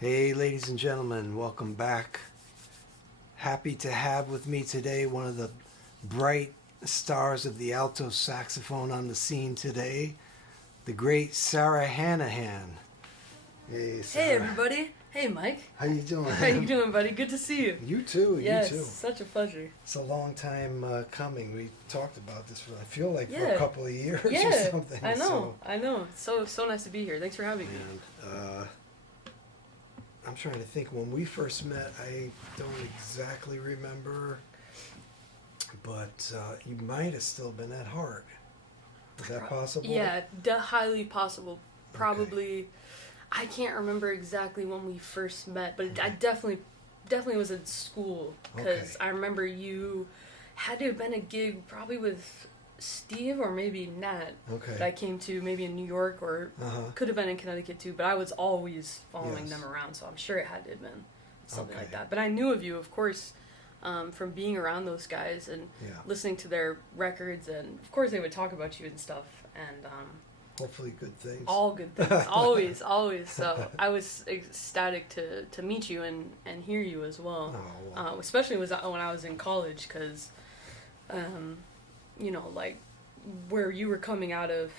Hey, ladies and gentlemen, welcome back. Happy to have with me today one of the bright stars of the alto saxophone on the scene today, the great Sarah Hanahan. Hey, Sarah. Hey, everybody. Hey, Mike. How you doing? How you doing, buddy? Good to see you. You too. Yes, you too. such a pleasure. It's a long time coming. We talked about this for I feel like for Yeah. a couple of years or Yeah, something. I know. I know. So nice to be here. Thanks for having me. And I'm trying to think. When we first met, I don't exactly remember, but you might have still been at Heart. Is that possible? Yeah, highly possible. Probably. I can't remember exactly when we first met, but I definitely was in school because Okay. I remember you had to have been a gig probably with Steve or maybe Nat Okay. that I came to maybe in New York or Uh-huh. could have been in Connecticut too, but I was always following Yes. them around, so I'm sure it had to have been something like Okay. that. But I knew of you, of course, from being around those guys and Yeah. listening to their records, and of course they would talk about you and stuff, and Hopefully, good things. all good things, always, always. So I was ecstatic to meet you and hear you as well, Oh, well. especially when I was in college, because, like where you were coming out of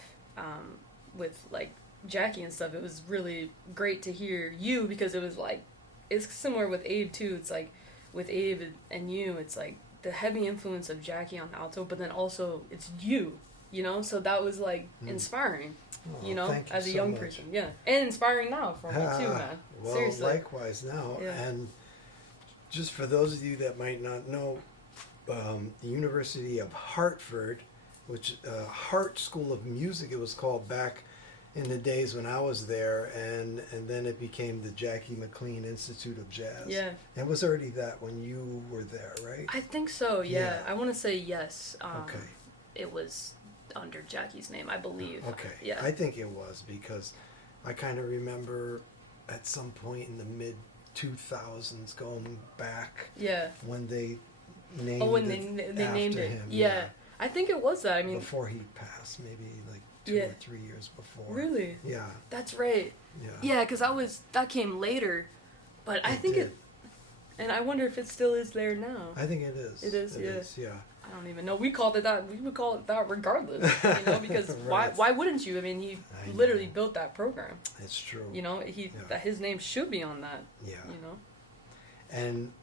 with like Jackie and stuff, it was really great to hear you because it was like, it's similar with Abe too. It's like with Abe and you, it's like the heavy influence of Jackie on the alto, but then also it's you. So that was like inspiring, Oh, thank you as a so young much. person. Yeah. And inspiring now for me too, man. Well, Seriously. likewise now. Yeah. And just for those of you that might not know, the University of Hartford, which Hart School of Music it was called back in the days when I was there, and then it became the Jackie McLean Institute of Jazz. Yeah. It was already that when you were there, right? I think so, yeah. Yeah. I want to say yes. Okay. It was under Jackie's name, I believe. Okay. Yeah. I think it was because I kind of remember at some point in the mid 2000s going back Yeah. when they named Oh, when it they named after it. him, Yeah. I think it was that. I mean, before he passed, maybe like 2 Yeah. or 3 years before. really? Yeah. That's right. Yeah. Yeah, because that came later, but I think did. and I wonder if it still is there now. I think it is. It is, yeah. Yeah. I don't even know. We called it that. We would call it that regardless, because Right. why wouldn't you? I mean, he I literally know. built that program. It's true. Yeah. That his name should be on that. Yeah. And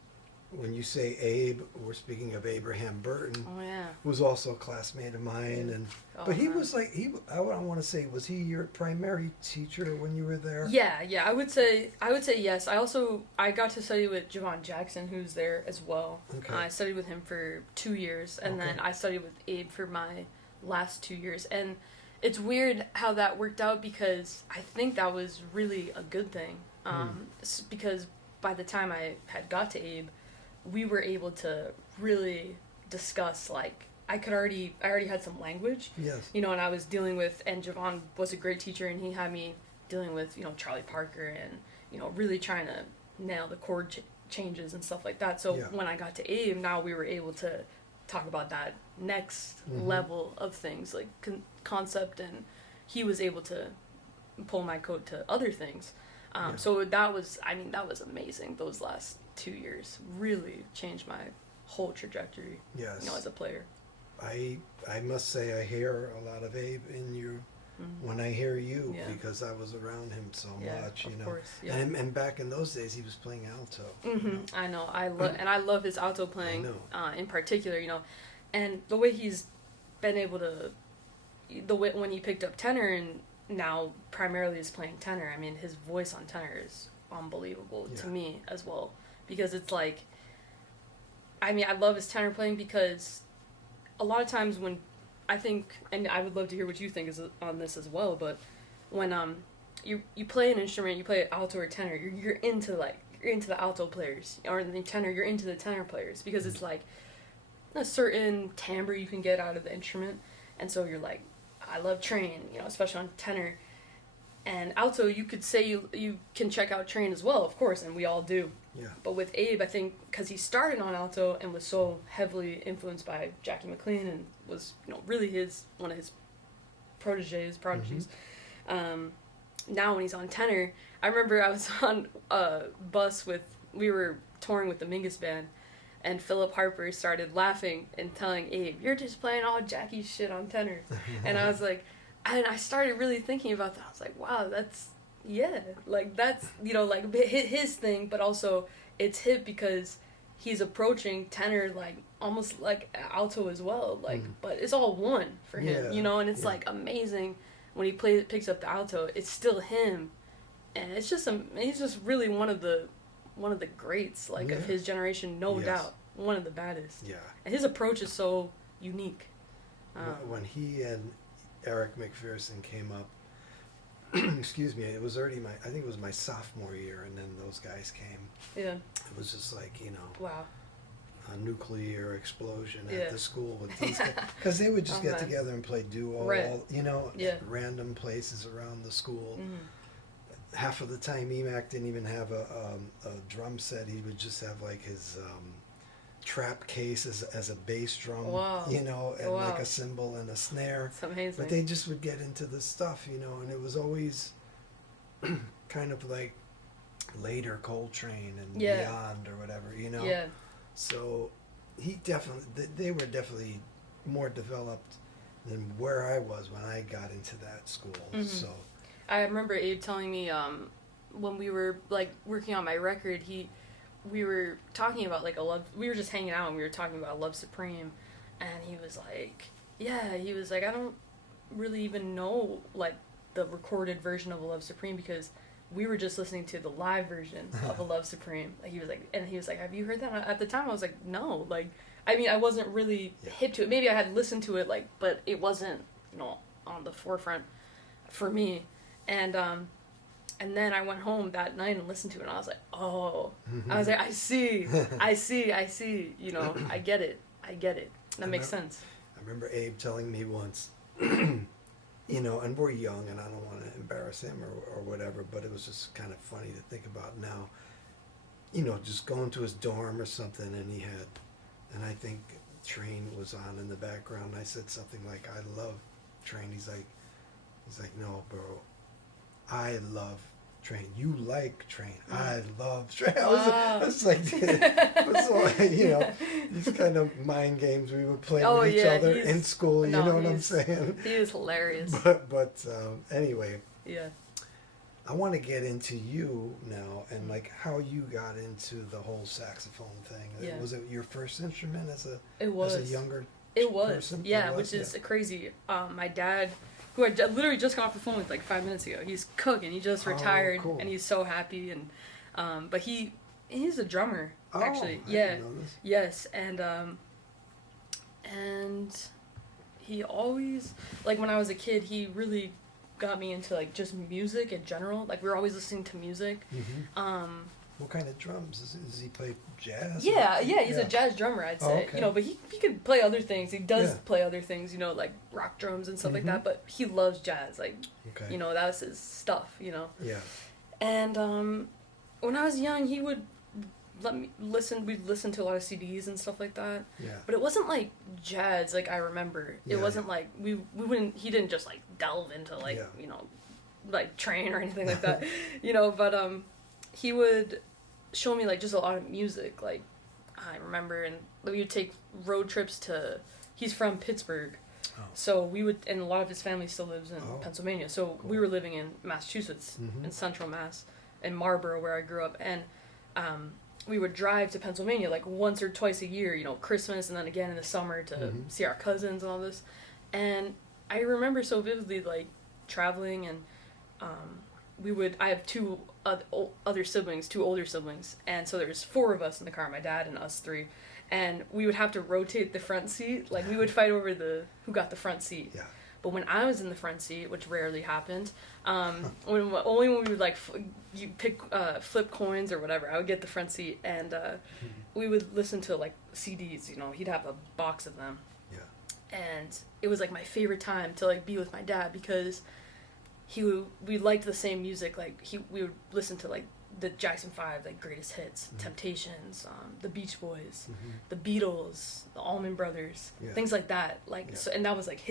when you say Abe, we're speaking of Abraham Burton, Oh yeah. who was also a classmate of mine, and Oh, but he man. was like I don't want to say, was he your primary teacher when you were there? Yeah. I would say yes. I got to study with Javon Jackson, who's there as well. Okay. I studied with him for 2 years, and then Okay. I studied with Abe for my last 2 years. And it's weird how that worked out because I think that was really a good thing. Because by the time I had got to Abe, we were able to really discuss, like, I already had some language. Yes. And I was dealing with, and Javon was a great teacher, and he had me dealing with, Charlie Parker and, really trying to nail the chord changes and stuff like that. So Yeah. when I got to Abe, now we were able to talk about that next Mhm. level of things, like concept, and he was able to pull my coat to other things. Yeah. So that was amazing. Those last 2 years really changed my whole trajectory, Yes. as a player. I must say I hear a lot of Abe in you when I hear you Yeah. because I was around him so Yeah, much, of course, yeah. And back in those days he was playing alto. I know. I love his alto playing, in particular. And the way he's been able to, when he picked up tenor and now primarily is playing tenor. I mean, his voice on tenor is unbelievable to Yeah. me as well, because it's like, I mean, I love his tenor playing because a lot of times when I think, and I would love to hear what you think is on this as well, but when you play an instrument, you play alto or tenor, you're into the alto players, or in the tenor, you're into the tenor players, because it's like a certain timbre you can get out of the instrument, and so you're like, I love Train, especially on tenor. And alto, you could say you can check out Train as well, of course, and we all do. Yeah. But with Abe, I think because he started on alto and was so heavily influenced by Jackie McLean and was really one of his prodigies. Now when he's on tenor, I remember I was on a bus we were touring with the Mingus band, and Philip Harper started laughing and telling Abe, "You're just playing all Jackie shit on tenor." And I was like, and I started really thinking about that. I was like, wow, that's like his thing, but also it's hip because he's approaching tenor like almost like alto as well, like but it's all one for him, and it's like amazing when he picks up the alto. It's still him, and it's just he's just really one of the greats like of his generation, no doubt, one of the baddest. Yeah, and his approach is so unique. When he and Eric McPherson came up, excuse me, it was already I think it was my sophomore year, and then those guys came. Yeah. It was just like, wow, a nuclear explosion at the school with these guys. Because they would just get together and play duo, at random places around the school. Half of the time, Emac didn't even have a drum set. He would just have like his trap case as a bass drum, and like a cymbal and a snare. That's amazing. But they just would get into the stuff, and it was always kind of like later Coltrane and beyond or whatever, Yeah. So they were definitely more developed than where I was when I got into that school. So I remember Abe telling me when we were like working on my record, we were talking about like we were just hanging out and we were talking about Love Supreme, and he was like, I don't really even know like the recorded version of A Love Supreme because we were just listening to the live version of A Love Supreme. Like he was like, have you heard that? At the time I was like, no, like, I mean, I wasn't really hip to it. Maybe I had listened to it, like, but it wasn't, on the forefront for me. And then I went home that night and listened to it, and I was like, oh. I was like, I see. I get it. That makes sense. I remember Abe telling me once, and we're young, and I don't want to embarrass him or whatever, but it was just kind of funny to think about now, just going to his dorm or something, and I think Train was on in the background. I said something like, I love Train. He's like, no, bro. I love Train. You like Train. I love Train. I was like, these kind of mind games we would play with each other in school. You know what I'm saying? He is hilarious. But anyway. Yeah. I want to get into you now and like how you got into the whole saxophone thing. Yeah. Was it your first instrument as a younger person? Yeah, which is crazy. My dad, who I literally just got off the phone with like 5 minutes ago. He's cooking. He just retired, cool. And he's so happy. And but he's a drummer actually. I didn't know this. Yes, and he always, like when I was a kid, he really got me into like just music in general. Like we were always listening to music. What kind of drums? Does he play jazz? Yeah, he's a jazz drummer, I'd say. Okay. But he could play other things. He does play other things, like rock drums and stuff like that, but he loves jazz. Like, that was his stuff, Yeah. And when I was young, he would let me listen. We'd listen to a lot of CDs and stuff like that. Yeah. But it wasn't like jazz, like I remember. It wasn't like we wouldn't. He didn't just like delve into like like Train or anything like that, But he would show me like just a lot of music. Like I remember, and we would take road trips to. He's from Pittsburgh, so we would, and a lot of his family still lives in Pennsylvania. So cool. We were living in Massachusetts, in Central Mass, in Marlborough, where I grew up, and we would drive to Pennsylvania like once or twice a year, Christmas, and then again in the summer to see our cousins and all this. And I remember so vividly like traveling, and I have two other siblings, two older siblings, and so there's 4 of us in the car, my dad and us 3, and we would have to rotate the front seat. Like we would fight over who got the front seat. Yeah. But when I was in the front seat, which rarely happened, only when we would like you pick flip coins or whatever, I would get the front seat, and we would listen to like CDs. He'd have a box of them. Yeah. And it was like my favorite time to like be with my dad because we liked the same music. Like we would listen to like the Jackson 5, like greatest hits, Temptations, the Beach Boys, the Beatles, the Allman Brothers, things like that. Like so, and that was like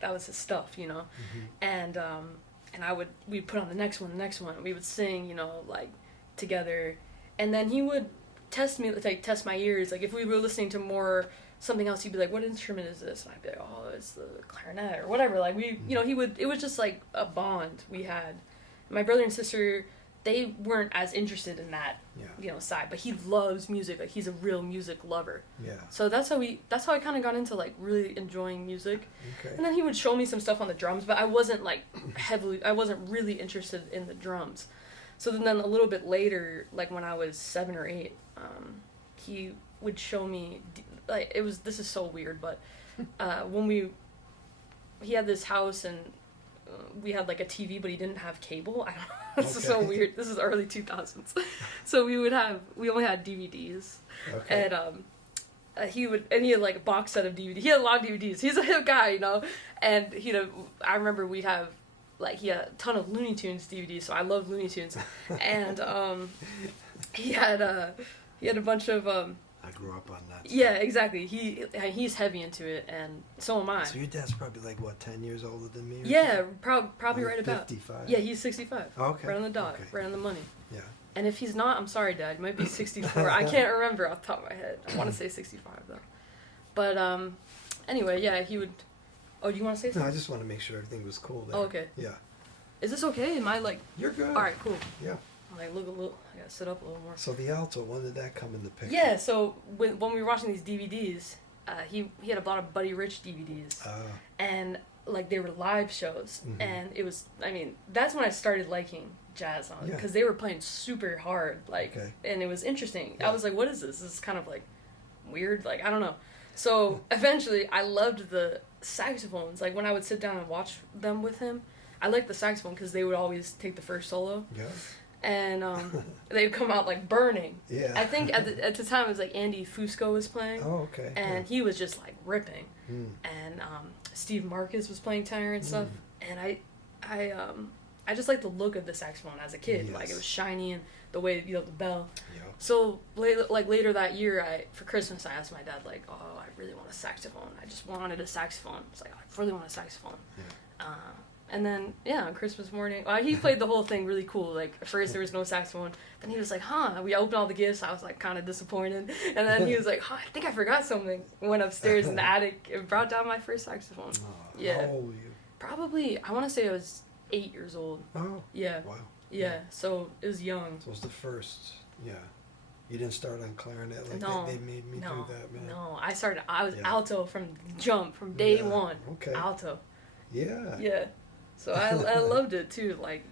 that was his stuff, And and we'd put on the next one, we would sing, you know, like together, and then he would test me, like test my ears, like if we were listening to more something else, he'd be like, what instrument is this? And I'd be like, oh, it's the clarinet or whatever, like we, you know, it was just like a bond we had. My brother and sister, they weren't as interested in that, you know, side, but he loves music, like he's a real music lover. Yeah. So that's how I kind of got into like really enjoying music. Okay. And then he would show me some stuff on the drums, but I wasn't really interested in the drums. So then a little bit later, like when I was 7 or 8, he would show me, like, this is so weird, but he had this house, and we had like a TV, but he didn't have cable. I don't know. This is so weird. This is early 2000s. So we only had DVDs. Okay. And he had like a box set of DVDs. He had a lot of DVDs. He's a hip guy, you know. And I remember he had a ton of Looney Tunes DVDs, so I love Looney Tunes. And he had a bunch of I grew up on that. Yeah, exactly. He's heavy into it, and so am I. So your dad's probably like, what, 10 years older than me? Yeah, probably like right about. 55? Yeah, he's 65. Okay. Right on the dot, okay. right on the money. Yeah. And if he's not, I'm sorry, Dad. He might be 64. I can't remember off the top of my head. I want to say 65, though. But, anyway, yeah, he would... Oh, do you want to say something? No, I just want to make sure everything was cool there. Oh, okay. Yeah. Is this okay? Am I, like... You're good. All right, cool. Yeah. Like, look a little... I gotta sit up a little more. So the alto, when did that come in the picture? Yeah, so when we were watching these DVDs, he had a lot of Buddy Rich DVDs. And, like, they were live shows. Mm-hmm. And it was... I mean, that's when I started liking jazz songs. Because they were playing super hard, like... Okay. And it was interesting. Yeah. I was like, what is this? This is kind of, like, weird. Like, I don't know. So, eventually, I loved the saxophones. Like, when I would sit down and watch them with him, I liked the saxophone because they would always take the first solo. Yeah. And they would come out like burning. Yeah. I think at the time it was like Andy Fusco was playing. Oh, okay. And he was just like ripping. Mm. And Steve Marcus was playing tenor and stuff. And I just liked the look of the saxophone as a kid. Yes. Like it was shiny and the way, you know, the bell. Yeah. So later that year, for Christmas I asked my dad, like, oh, I really want a saxophone. I just wanted a saxophone. It's like, I really want a saxophone. Yeah. And then, yeah, on Christmas morning, he played the whole thing really cool. Like, at first there was no saxophone. Then he was like, we opened all the gifts. I was, like, kind of disappointed. And then he was like, I think I forgot something. Went upstairs in the attic and brought down my first saxophone. Yeah. How old were you? Probably, I want to say I was 8 years old. Oh. Yeah. Wow. Yeah, so it was young. So it was the first, yeah. You didn't start on clarinet like No. they made me do that, man. No, I was alto from jump, from day one. Okay. Alto. Yeah. Yeah. So I loved it too. Like,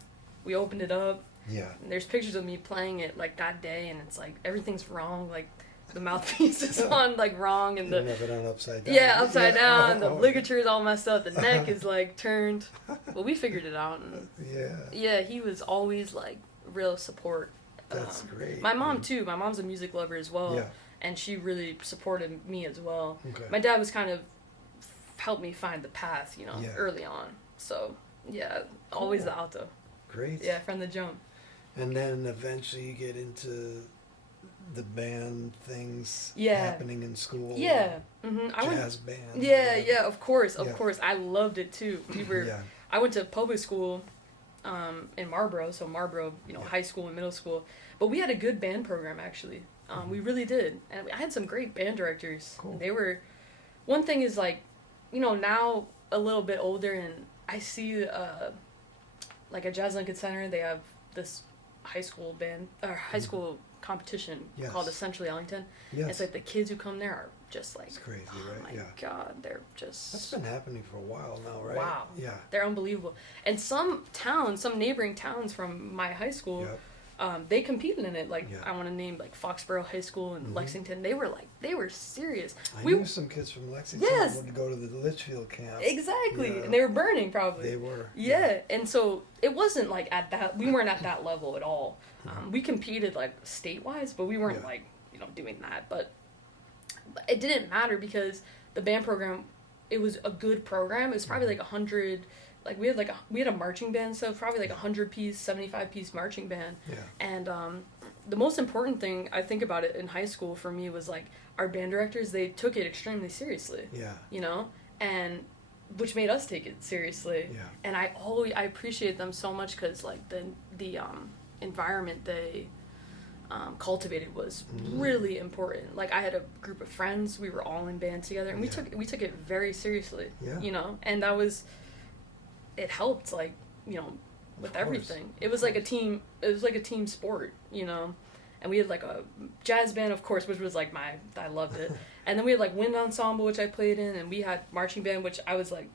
we opened it up. Yeah. And there's pictures of me playing it like that day, and it's like everything's wrong. Like the mouthpiece is on like wrong, and You have it on upside down. yeah, upside down. Oh, The ligature is all messed up. The neck is like turned. But we figured it out. And yeah, he was always like real support. That's great. My mom too. My mom's a music lover as well. Yeah. And she really supported me as well. Okay. My dad was kind of helped me find the path, you know, Yeah. early on. So yeah, always the alto. Great. Yeah, from the jump. And then eventually you get into the band things Yeah. happening in school. Yeah. Mm-hmm. Jazz band. Yeah, of course, Yeah. I loved it too. Yeah. I went to public school in Marlboro, so Marlboro, you know, Yeah. high school and middle school. But we had a good band program, actually. We really did. And I had some great band directors. Cool. They were... One thing is, like, you know, now a little bit older, and I see, like, at Jazz Lincoln Center, they have this high school band, or high school competition called Essentially Ellington. Yes. It's like the kids who come there are just like... It's crazy, oh right? my God, they're just... That's been happening for a while now, right? Wow. Yeah. They're unbelievable. And some neighboring towns from my high school, Yep. they competed in it. Like, Yeah. I want to name, like, Foxborough High School in Lexington. They were serious. I knew some kids from Lexington Yes. would go to the Litchfield camp. Exactly. Yeah. And they were burning, probably. They were. Yeah. And so it wasn't, like, we weren't at that level at all. We competed, like, state-wise, but we weren't, like, you know, doing that. But it didn't matter because the band program, it was a good program. It was probably, like, 100... Like, we had a marching band, so probably, like, 100-piece, 75-piece marching band. Yeah. And the most important thing, I think about it in high school for me was, like, our band directors, they took it extremely seriously. Yeah. You know? And which made us take it seriously. Yeah. And I appreciate them so much because like the environment they cultivated was really important. Like I had a group of friends, we were all in band together, and we took it very seriously. Yeah. You know, and it helped, like, you know, with everything. It was like a team. It was like a team sport, you know. And we had like a jazz band, of course, which was like I loved it. And then we had like wind ensemble, which I played in, and we had marching band, which I was like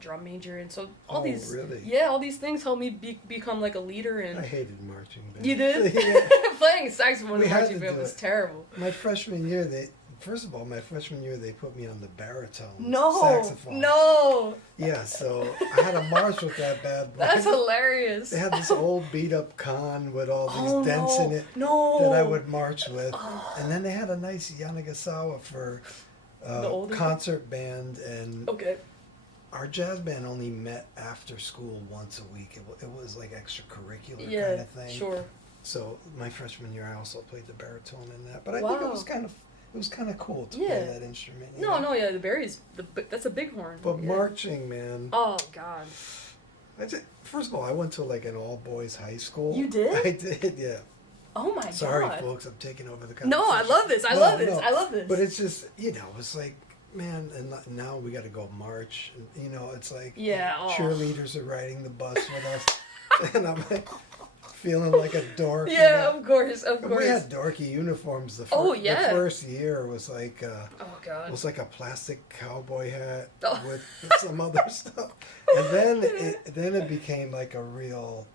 drum major, and so all these all these things helped me become like a leader. And I hated marching band. You did? Yeah. Playing saxophone in marching band was terrible. My freshman year, they put me on the baritone saxophone. No. Yeah, so I had to march with that bad boy. That's hilarious. They had this old beat up con with all these dents in it that I would march with, and then they had a nice Yanagasawa for concert band, and our jazz band only met after school once a week. It was like extracurricular kind of thing. Sure. So my freshman year, I also played the baritone in that, but I think it was kind of cool to play that instrument. The berries. That's a bighorn. But marching, man. Oh God. First of all, I went to like an all boys high school. You did? I did, yeah. Oh my God. Sorry, folks, I'm taking over the conversation. No, I love this. I love this. But it's just, it's like, man, and now we got to go march. And, it's like cheerleaders are riding the bus with us, and I'm like feeling like a dork. Yeah, of course. We had dorky uniforms. The first year was like, it was like a plastic cowboy hat with some other stuff, and then it became like a real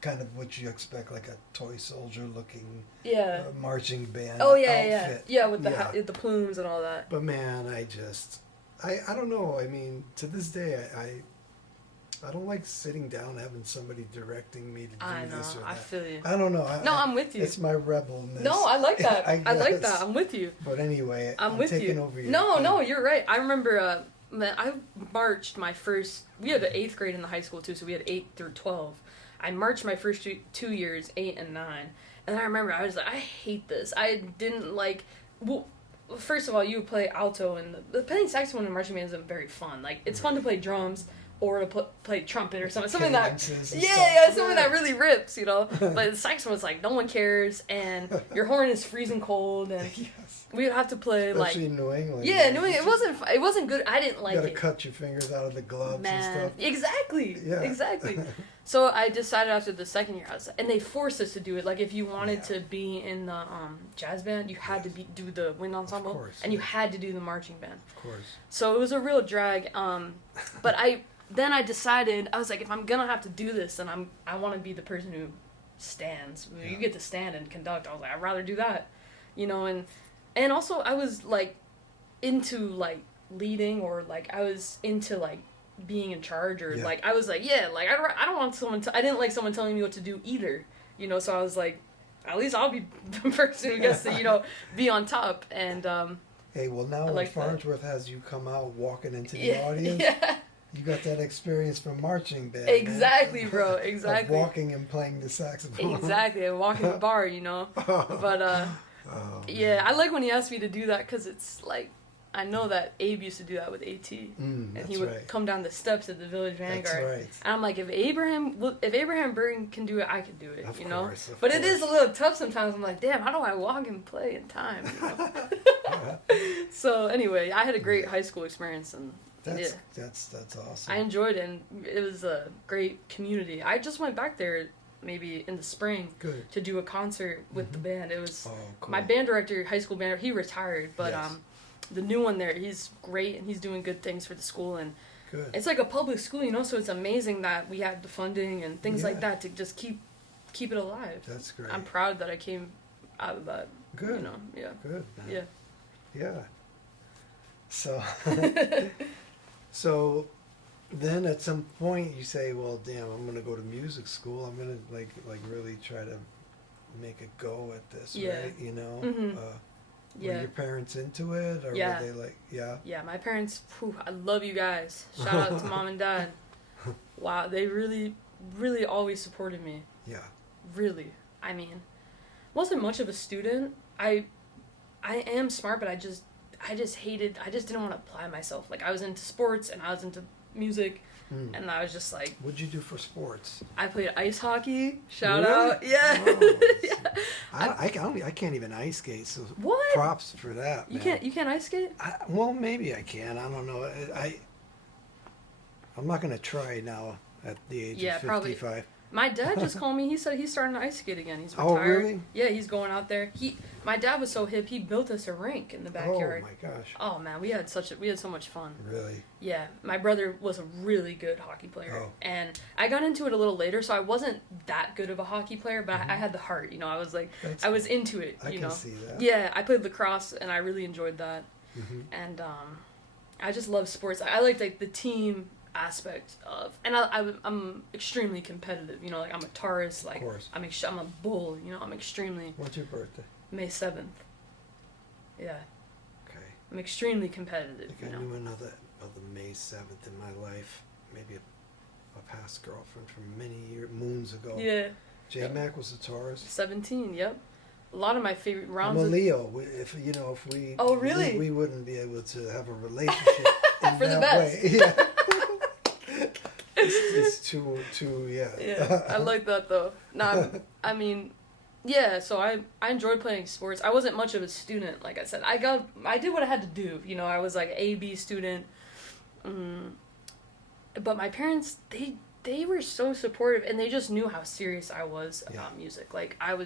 kind of what you expect, like a toy soldier looking marching band outfit. With the plumes and all that. But man, I don't know. I mean, to this day, I don't like sitting down having somebody directing me to do this or that. I feel you. I don't know. I'm with you. It's my rebelness. No, I like that. I like that. I'm with you. But anyway, I'm with taking you. over your No, you're right. I remember I marched my first... We had an 8th grade in the high school, too, so we had 8 through 12. I marched my first 2 years, 8 and 9. And I remember I was like, I hate this. I didn't like... Well, first of all, you would play alto, and the playing saxophone in marching band isn't very fun. Like, it's fun to play drums or to play trumpet or something. Something that... something that really rips, But the saxophone was like, no one cares, and your horn is freezing cold, and... We would have to play especially in New England. Yeah, New England. It wasn't good. I didn't like it. You gotta cut your fingers out of the gloves and stuff. Exactly. Yeah. Exactly. So I decided after the second year, and they forced us to do it. Like if you wanted to be in the jazz band, you had to do the wind ensemble, and you had to do the marching band. Of course. So it was a real drag. But I decided, I was like, if I'm gonna have to do this, then I want to be the person who stands. You get to stand and conduct. I was like, I'd rather do that, And also, I was, like, into, like, leading, or, like, I was into, like, being in charge, or, like, I was like, I don't want I didn't like someone telling me what to do either, so I was like, at least I'll be the person who gets to, be on top, and, Hey, well, now when Farnsworth has you come out walking into the audience, you got that experience from marching band. Exactly, bro, exactly. Of walking and playing the saxophone. Exactly, and walking the bar, but, I like when he asked me to do that, because it's like, I know that Abe used to do that with AT, and he would come down the steps at the Village Vanguard. That's right. And I'm like, if Abraham Burton can do it, I can do it. Of course. But it is a little tough sometimes. I'm like, damn, how do I walk and play in time? So anyway, I had a great high school experience, and that's awesome. I enjoyed it, and it was a great community. I just went back there maybe in the spring to do a concert with the band. It was my band director, high school band. He retired, but the new one there, he's great, and he's doing good things for the school, and it's like a public school, so it's amazing that we have the funding and things like that to just keep it alive. That's great. I'm proud that I came out of that. Good. Good. Man. Yeah. So then at some point you say, well, damn, I'm going to go to music school. I'm going to like really try to make a go at this, right? Were your parents into it, or were they like, Yeah, my parents, I love you guys. Shout out to mom and dad. Wow, they really, really always supported me. Yeah. Really. I mean, wasn't much of a student. I am smart, but I just didn't want to apply myself. Like, I was into sports and I was into music, and I was just like, what'd you do for sports? I played ice hockey. Shout Really? out. Yeah. Oh, Yeah. I can't even ice skate, so What? props for that, man. You can't ice skate? Well, maybe I can. I don't know. I'm not going to try now at the age of 55. Probably. My dad just called me. He said he's starting to ice skate again. He's retired. Oh, really? Yeah, he's going out there. My dad was so hip. He built us a rink in the backyard. Oh my gosh. Oh man, we had so much fun. Really? Yeah, my brother was a really good hockey player, Oh. and I got into it a little later, so I wasn't that good of a hockey player, but I had the heart. I was like, That's I was into it. I can see that. Yeah, I played lacrosse, and I really enjoyed that, and I just love sports. I like the team aspect of, and I'm extremely competitive. Like I'm a Taurus. Like Of course. I'm a bull. I'm extremely What's your birthday? May 7th. Yeah, Okay. I'm extremely competitive. I think I knew another May 7th in my life. Maybe a past girlfriend from many moons ago. Yeah. J Mac was a Taurus. 17. Yep. A lot of my favorite rounds. I'm a of- Leo. If we. Oh, really? We wouldn't be able to have a relationship in For the that best. way. Yeah. it's too yeah. Yeah, I like that though. I mean, yeah. So I enjoyed playing sports. I wasn't much of a student, like I said. I did what I had to do. I was like a B student. But my parents, they were so supportive, and they just knew how serious I was about music. Like I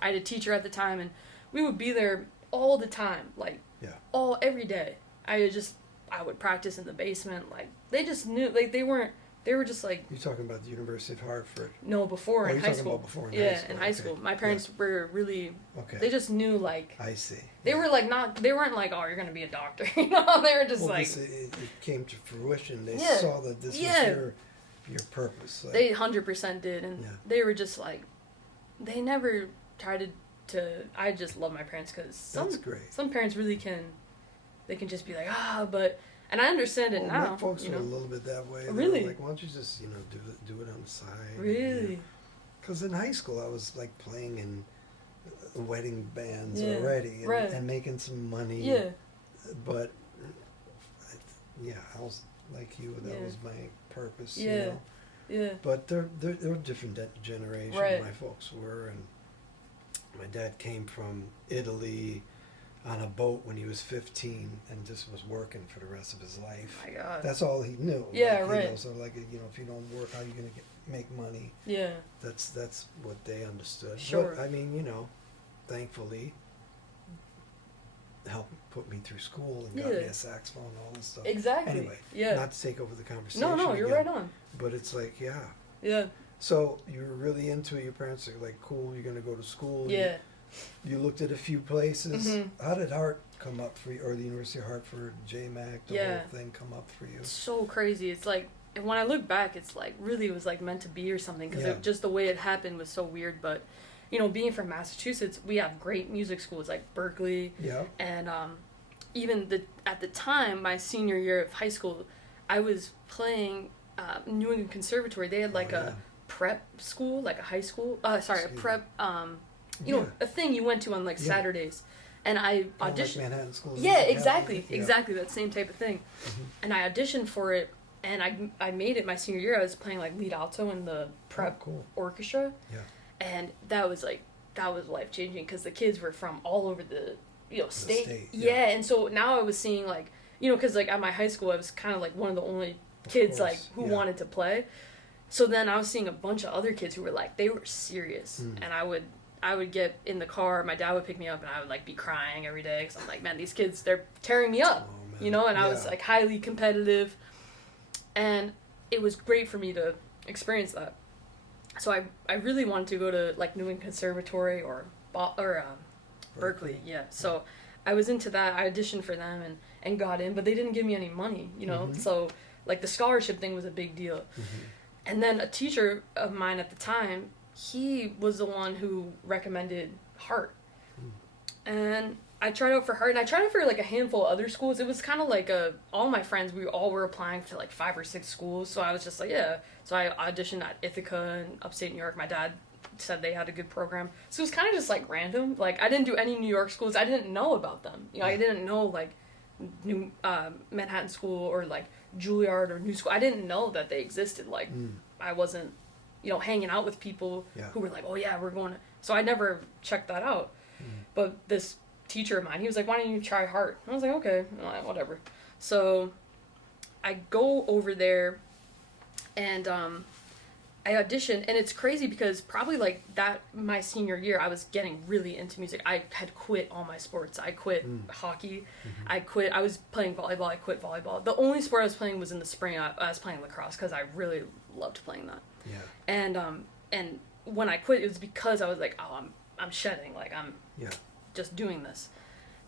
had a teacher at the time, and we would be there all the time, like every day. I would practice in the basement. Like they just knew, like they were just like. You're talking about the University of Hartford. No, before in high school. About before in yeah, high school. in high school. My parents were really. Okay. They just knew, like. I see. They were like not. They weren't like, oh, you're gonna be a doctor. They were just like. It came to fruition. They Yeah. saw that this was your purpose. Like, They 100% did, and they were just like, they never tried to. I just love my parents because that's great. some parents really can. They can just be like, but. And I understand it now. My folks were a little bit that way. They Really? were like, why don't you just do it on the side? Really? Because in high school I was like playing in wedding bands Yeah, already right. and making some money. Yeah. But I was like you. That was my purpose. Yeah. Yeah. But they're different generation. Right. My folks were, and my dad came from Italy on a boat when he was 15 and just was working for the rest of his life. Oh my God. That's all he knew. Yeah, like, right. So like, if you don't work, how are you going to make money? Yeah. That's what they understood. Sure. But I mean, thankfully, helped put me through school and got me a saxophone and all this stuff. Exactly. Anyway, Yeah. not to take over the conversation. No, you're again, right on. But it's like, Yeah. So you were really into it. Your parents are like, cool, you're going to go to school. Yeah. You looked at a few places. Mhm. How did Hart come up for you, or the University of Hartford, JMAC, the whole thing come up for you? It's so crazy. It's like, and when I look back, it's like really was like meant to be or something because just the way it happened was so weird. But, being from Massachusetts, we have great music schools like Berkeley. Yeah. And even at the time, my senior year of high school, I was playing New England Conservatory. They had like a prep school, like a high school. A prep. A thing you went to on like Saturdays, and I auditioned. Like Manhattan School. Yeah, exactly, that same type of thing. Mm-hmm. And I auditioned for it, and I made it my senior year. I was playing like lead alto in the prep orchestra. Yeah. And that was life changing because the kids were from all over the state. Yeah. And so now I was seeing like because like at my high school I was kind of like one of the only kids like who wanted to play. So then I was seeing a bunch of other kids who were like they were serious, and I would get in the car. My dad would pick me up, and I would like be crying every day because I'm like, man, these kids they're tearing me up, And I was like highly competitive, and it was great for me to experience that. So I really wanted to go to like New England Conservatory or Berkeley. Yeah. So I was into that. I auditioned for them and got in, but they didn't give me any money, So like the scholarship thing was a big deal. Mm-hmm. And then a teacher of mine at the time, he was the one who recommended Hart. And I tried out for Hart, and I tried out for like a handful of other schools. It was kind of like all my friends, we all were applying for like 5 or 6 schools. So I was just like, yeah. So I auditioned at Ithaca in upstate New York. My dad said they had a good program. So it was kind of just like random. Like I didn't do any New York schools. I didn't know about them. You know, I didn't know like New Manhattan School or like Juilliard or New School. I didn't know that they existed. Like I wasn't, you know, hanging out with people who were like, oh yeah, we're going to. So I never checked that out. But this teacher of mine, he was like, why don't you try Hart? And I was like, okay, whatever. So I go over there and I auditioned, and it's crazy because probably like that my senior year I was getting really into music. I had quit all my sports. I quit hockey. I was playing volleyball. I quit volleyball. The only sport I was playing was in the spring. I was playing lacrosse because I really loved playing that. And when I quit, it was because I was like, oh, I'm shedding, like I'm just doing this.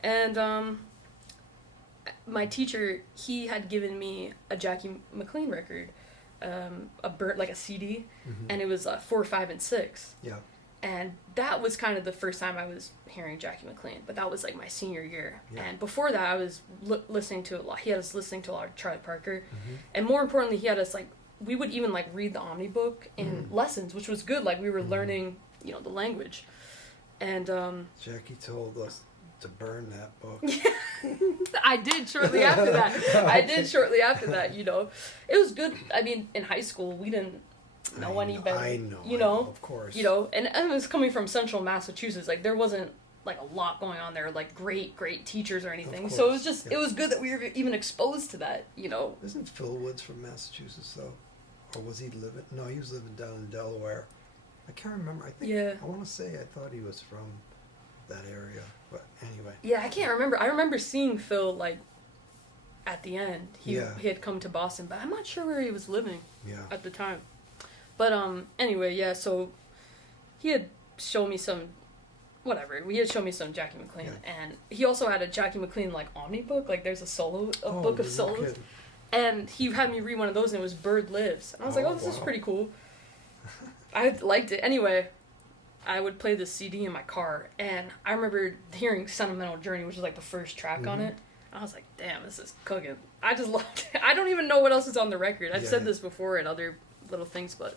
And my teacher, he had given me a Jackie McLean record, like a CD, and it was 4, 5, and 6. And that was kind of the first time I was hearing Jackie McLean, but that was like my senior year. And before that, I was listening to a lot. He had us listening to a lot of Charlie Parker, and more importantly, he had us like we would even like read the Omni book in lessons, which was good. Like we were learning, you know, the language. And Jackie told us to burn that book. I did shortly after that. You know, it was good. I mean, in high school, we didn't know any better. I know, you know, of course. You know, and it was coming from Central Massachusetts. Like there wasn't like a lot going on there, like great teachers or anything. So it was just it was good that we were even exposed to that. You know, Isn't Phil Woods from Massachusetts though, or was he living? No, he was living down in Delaware. I can't remember. I think I want to say I thought he was from that area, but anyway. Yeah, I can't remember. I remember seeing Phil like at the end. He had come to Boston, but I'm not sure where he was living at the time. But anyway, so he had shown me some He had shown me some Jackie McLean, and he also had a Jackie McLean like Omni book. Like there's a book of solos, and he had me read one of those, and it was Bird Lives. And I was like, oh, this is pretty cool. I liked it. Anyway, I would play this CD in my car, and I remember hearing Sentimental Journey, which is like the first track on it. I was like, damn, this is cooking. I just loved it. I don't even know what else is on the record. I've said this before in other little things, but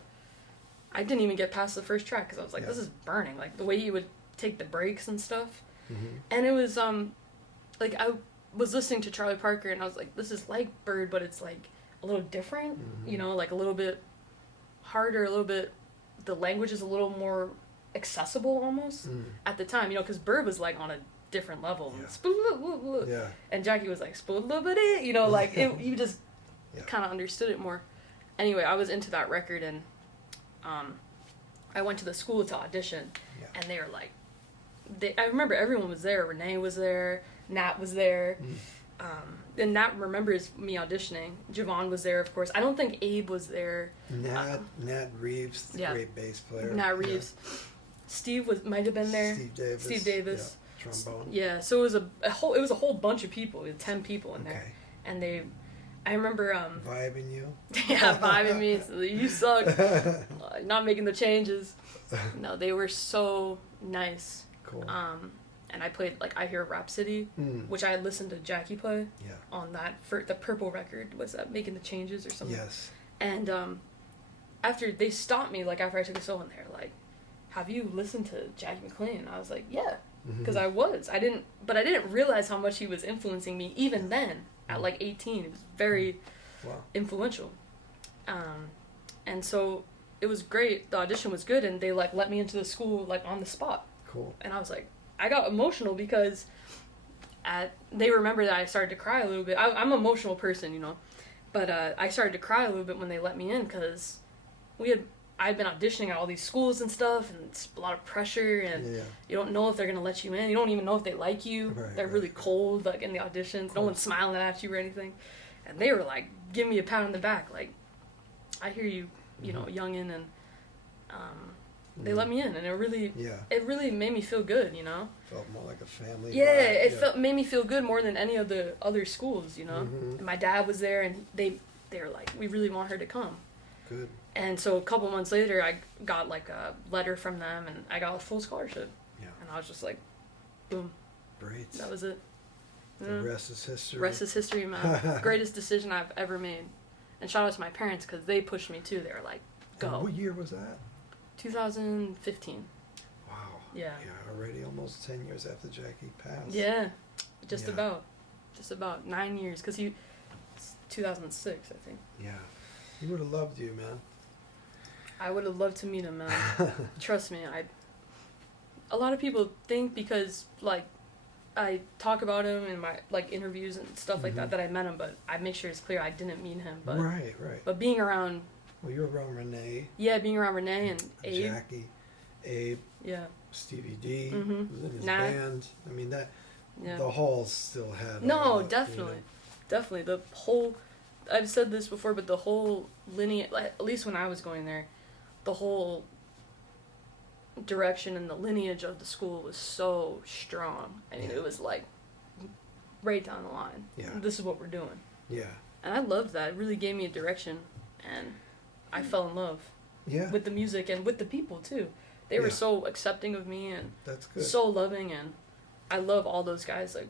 I didn't even get past the first track because I was like, this is burning. Like the way you would take the breaks and stuff. And it was, like I was listening to Charlie Parker, and I was like, this is like Bird, but it's like a little different, you know, like a little bit harder, a little bit, the language is a little more accessible almost at the time, you know, because Bird was like on a different level. And Jackie was like, you know, like you just kind of understood it more. Anyway, I was into that record, and I went to the school to audition, and they were like, I remember everyone was there. Renee was there, Nat was there, and Nat remembers me auditioning. Javon was there, of course. I don't think Abe was there. Nat Reeves, the great bass player. Nat Reeves. Steve might have been there. Steve Davis. Trombone. Yeah, so it was a whole bunch of people. We had 10 people in there, and I remember vibing you. Vibing me. So you suck. Not making the changes. No, they were so nice. Cool. And I played like I Hear Rhapsody, which I had listened to Jackie play on that for the Purple record. Was that Making the Changes or something? Yes. And after they stopped me, like after I took a solo, and they're like, "Have you listened to Jackie McLean?" I was like, "Yeah," because I didn't realize how much he was influencing me even then. At like 18, it was very influential. And so it was great. The audition was good, and they like let me into the school like on the spot. Cool. And I was like, I got emotional because they remember that I started to cry a little bit. I'm an emotional person, you know, but I started to cry a little bit when they let me in because I'd been auditioning at all these schools and stuff, and it's a lot of pressure, and you don't know if they're gonna let you in. You don't even know if they like you. They're really cold, like in the auditions. No one's smiling at you or anything. And they were like, giving me a pat on the back, like, I hear you, you know, youngin', and they let me in, and it really made me feel good, you know. Felt more like a family. Yeah, made me feel good more than any of the other schools, you know. And my dad was there, and they were like, we really want her to come. Good. And so a couple months later, I got like a letter from them, and I got a full scholarship. Yeah. And I was just like, boom. Great. That was it. The rest is history. Rest is history, man. Greatest decision I've ever made. And shout out to my parents, because they pushed me too. They were like, go. And what year was that? 2015. Wow. Yeah. Yeah, already almost 10 years after Jackie passed. Yeah, just Yeah. about. Just about 9 years, because he, it's 2006, I think. Yeah. He would have loved you, man. I would have loved to meet him, man. Trust me, a lot of people think because, like, I talk about him in my, like, interviews and stuff like that I met him, but I make sure it's clear I didn't meet him. But Right. But being around, Well, you're around Renee, being around Renee and Abe, Jackie, Abe, yeah, Stevie D, Mhm. was in his Nah. band. I mean, yeah. the halls still had. No, definitely, definitely. The whole, I've said this before, but the whole lineage, like, at least when I was going there, the whole direction and the lineage of the school was so strong. I mean, Yeah. it was like right down the line. Yeah. This is what we're doing. Yeah. And I loved that. It really gave me a direction, and I fell in love Yeah. with the music and with the people too. They were Yeah. so accepting of me and That's good. so loving, and I love all those guys, like,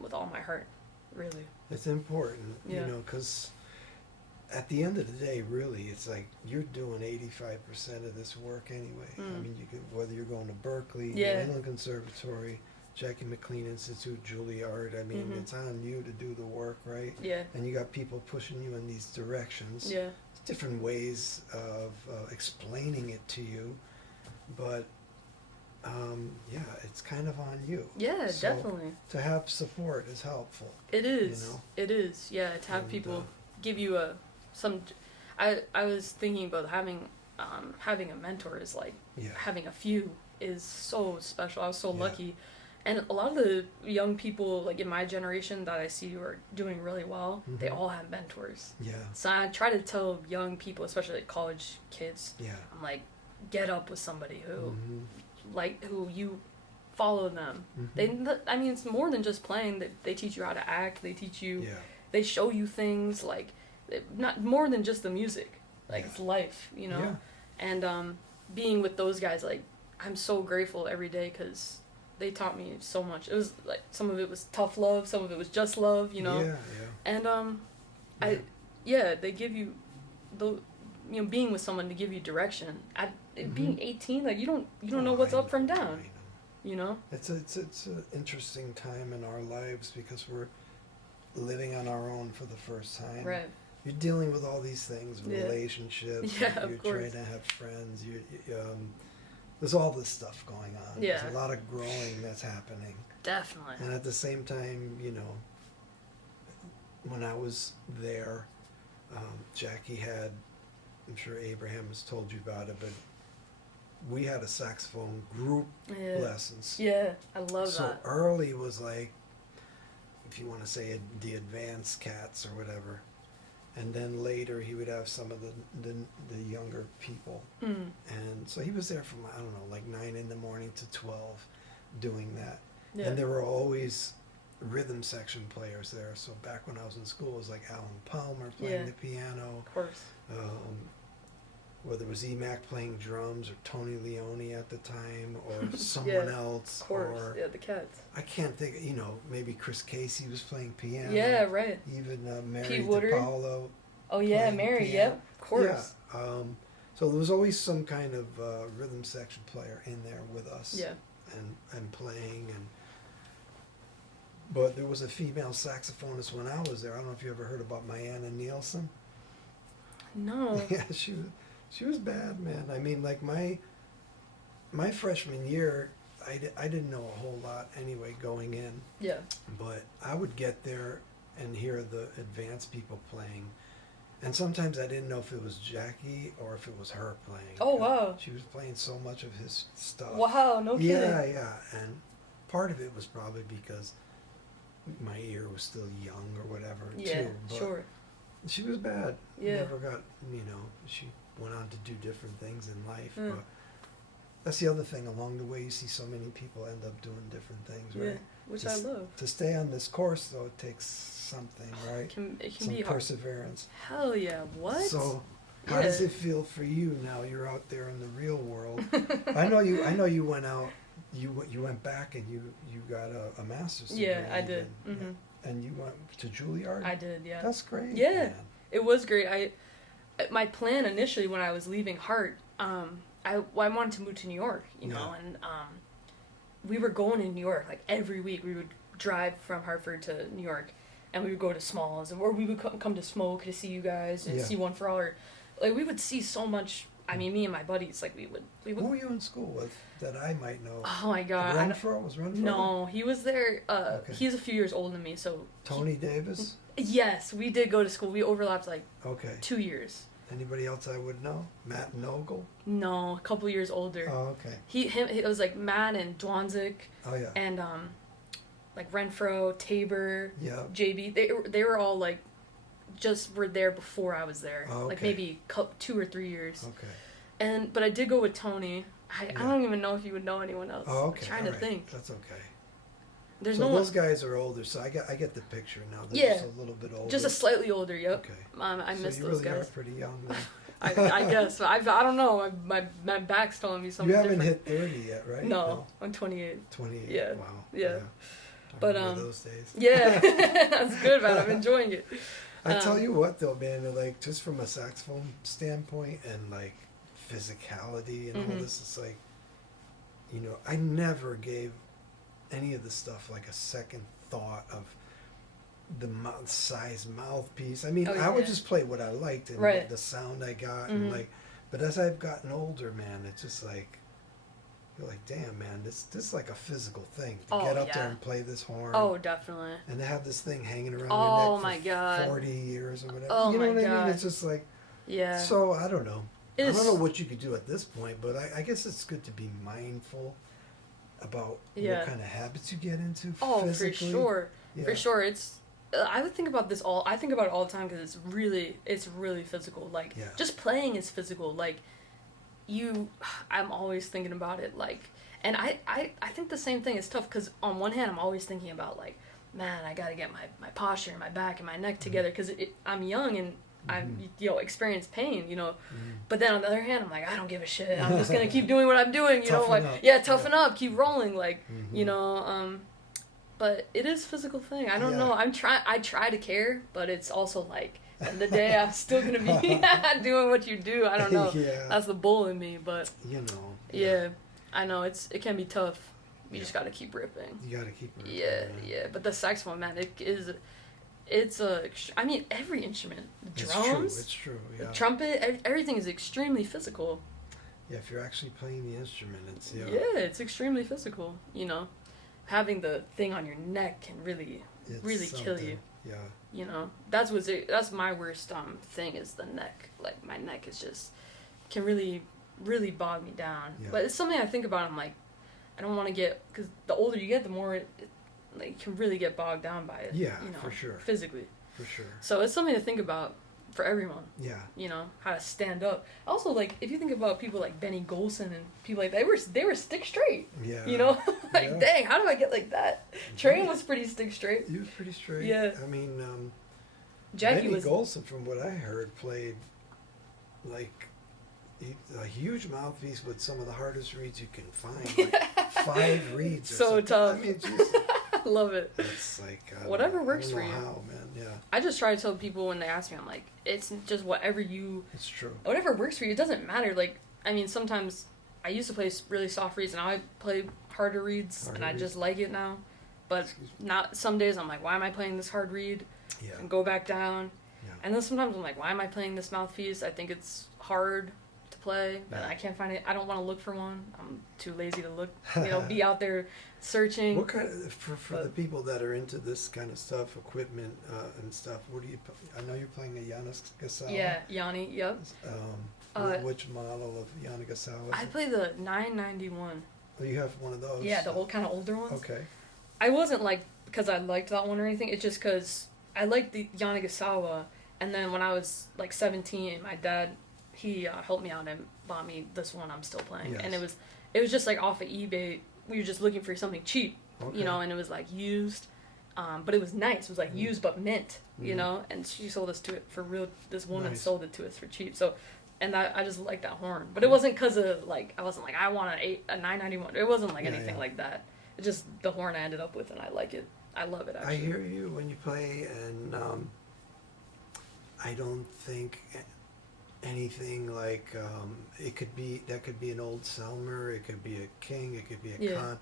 with all my heart, really. It's important, Yeah. because at the end of the day, really, it's like you're doing 85% of this work anyway. I mean, you could, whether you're going to Berkeley, Yeah. New England Conservatory, Jackie McLean Institute, Juilliard. I mean, it's on you to do the work, right? Yeah. And you got people pushing you in these directions. Yeah. Different ways of explaining it to you, but yeah, it's kind of on you. Yeah, So, definitely. To have support is helpful. It is. know? It is. Yeah, to have And, people give you I was thinking about having a mentor is like Yeah. having a few is so special. I was so Yeah. lucky. And a lot of the young people, like, in my generation that I see who are doing really well, they all have mentors. Yeah. So I try to tell young people, especially like college kids, Yeah. I'm like, get up with somebody who, Mhm. like, who you follow them. Mhm. I mean, it's more than just playing. They teach you how to act. They teach you, Yeah. they show you things, like, not more than just the music. Like, Yeah. it's life, Yeah. And being with those guys, like, I'm so grateful every day because they taught me so much. It was like, some of it was tough love, some of it was just love, Yeah. Yeah. And they give you the, being with someone to give you direction. Being 18, like, you don't know what's up from down. I know. It's an interesting time in our lives because we're living on our own for the first time. Right. You're dealing with all these things, Yeah. relationships. Yeah, you're of course. trying to have friends. There's all this stuff going on. Yeah. There's a lot of growing that's happening. Definitely. And at the same time, when I was there, Jackie had, I'm sure Abraham has told you about it, but we had a saxophone group Yeah. lessons. Yeah, I love So that. early was like, if you want to say it, the advanced cats or whatever. And then later he would have some of the younger people. Mm. And so he was there from, I don't know, like 9 in the morning to 12 doing that. Yeah. And there were always rhythm section players there. So back when I was in school, it was like Alan Palmer playing Yeah. the piano, Of course. whether it was Emac playing drums or Tony Leone at the time or someone else. Of course. Or Yeah, the cats. I can't think, maybe Chris Casey was playing piano. Yeah, right. Even Mary Pete Woodard. DiPaolo. Oh, yeah, playing Mary, piano. yep, of course. Yeah. So there was always some kind of rhythm section player in there with us. Yeah. And playing but there was a female saxophonist when I was there. I don't know if you ever heard about Mayanna Nielsen. No. Yeah, she was bad, man. I mean, like my freshman year, I didn't know a whole lot anyway going in, Yeah. but I would get there and hear the advanced people playing, and sometimes I didn't know if it was Jackie or if it was her playing. Oh, wow. She was playing so much of his stuff. Wow, no kidding. Yeah, and part of it was probably because my ear was still young or whatever, Yeah, too. But sure. she was bad. Yeah. Never got, she went on to do different things in life. Mm. But that's the other thing. Along the way, you see so many people end up doing different things, Yeah, right? which Just I love. To stay on this course, though, it takes something, right? It can Some be hard. perseverance. Hell yeah, what? So, how does Yeah. it feel for you now? You're out there in the real world. I know you went out. You went back and you got a master's degree. Yeah, I did. even. Hmm. And you went to Juilliard? I did, yeah. That's great. Yeah. Man. It was great. My plan initially when I was leaving Hart I wanted to move to New York, you know, and we were going to New York like every week. We would drive from Hartford to New York, and we would go to Smalls, or we would come to Smoke to see you guys and see One for All. Or, like, we would see so much. I mean, me and my buddies, like, we would. Who were you in school with that I might know? Oh my God! Renfro was Renfro? No, he was there. He's a few years older than me, so. Tony Davis. Yes, we did go to school. We overlapped like 2 years. Anybody else I would know? Matt Nogel? No, a couple years older. Oh, okay. It was like Matt and Dwanzik. Oh yeah. And like Renfro, Tabor, JB. They were all like were there before I was there. Oh, okay. Like maybe 2 or 3 years. Okay. But I did go with Tony. I don't even know if you would know anyone else. Oh, okay. I'm trying to think. That's okay. There's so no those guys are older, so I get the picture now. They're just a little bit older. Just a slightly older. Yep. Okay. I miss so those you really guys. are pretty young then. I guess. I don't know. My back's telling me something. You haven't different. hit 30 yet, right? No, I'm 28. 28. Yeah. Wow. Yeah. I But remember those days. Yeah, that's good, man. I'm enjoying it. I tell you what, though, man. Like, just from a saxophone standpoint and like physicality and all this, it's like, you know, I never gave any of the stuff like a second thought of the size mouthpiece. I mean, I would just play what I liked and what the sound I got, and like. But as I've gotten older, man, it's just like you're like, damn, man, this is like a physical thing to get up there and play this horn. Oh, definitely. And to have this thing hanging around your neck for 40 years or whatever. Oh, you know my what I God. mean? It's just like, yeah. So I don't know. I don't know what you could do at this point, but I guess it's good to be mindful about what kind of habits you get into physically. For sure. Yeah. For sure. It's I would think about this I think about it all the time because it's really physical. Like just playing is physical. Like I'm always thinking about it. Like, and I think the same thing is tough because on one hand I'm always thinking about like, man, I got to get my posture and my back and my neck together because I'm young and I'm experience pain, but then on the other hand I'm like, I don't give a shit. I'm just gonna keep doing what I'm doing, toughen up, keep rolling, like but it is a physical thing. I don't know. I try to care, but it's also like at the end of the day I'm still gonna be doing what you do. I don't know. That's the bull in me, but I know it can be tough. You just gotta keep ripping. You gotta keep ripping. Yeah. But the saxophone, man, I mean, every instrument, drums, it's true, yeah. Trumpet, everything is extremely physical. Yeah, if you're actually playing the instrument, it's it's extremely physical. Having the thing on your neck can really kill you. Yeah. That's my worst thing is the neck. Like my neck is just can really bog me down. Yeah. But it's something I think about. I'm like, I don't want to get because the older you get, the more it can really get bogged down by it. Yeah, for sure. Physically. For sure. So it's something to think about for everyone. Yeah. How to stand up. Also, like if you think about people like Benny Golson and people like that, they were stick straight. Yeah. Dang, how do I get like that? Train was pretty stick straight. He was pretty straight. Yeah. I mean, Jackie Benny Golson, from what I heard, played like a huge mouthpiece with some of the hardest reeds you can find. Like 5 reeds. So tough. I mean, Jesus. Love it. It's like whatever works for you. How, man? Yeah. I just try to tell people when they ask me, I'm like, it's just whatever you. It's true. Whatever works for you. It doesn't matter. Like, I mean, sometimes I used to play really soft reeds, and now I play harder reeds, I just like it now. But not some days I'm like, why am I playing this hard reed? Yeah. And go back down. Yeah. And then sometimes I'm like, why am I playing this mouthpiece? I think it's hard to play, but I can't find it. I don't want to look for one. I'm too lazy to look. Be out there searching. What kind of for the people that are into this kind of stuff, equipment and stuff? What do you? I know you're playing a Yanagisawa. Yeah, Yanni. Yep. Which model of Yanagisawa? I play the 991. Oh, you have one of those. Yeah, the old kind of older ones. Okay. I wasn't like because I liked that one or anything. It's just because I liked the Yanagisawa, and then when I was like 17, my dad he helped me out and bought me this one I'm still playing, and it was just like off of eBay. We were just looking for something cheap, and it was like used, but it was nice. It was like used but mint, and she sold us to it for real. This woman sold it to us for cheap. So, and I just liked that horn, but it wasn't because of like I wasn't like I want a 991. It wasn't like anything like that. It's just the horn I ended up with, and I like it. I love it. Actually, I hear you when you play, and I don't think anything like it could be an old Selmer, it could be a King, it could be a Yeah. Con.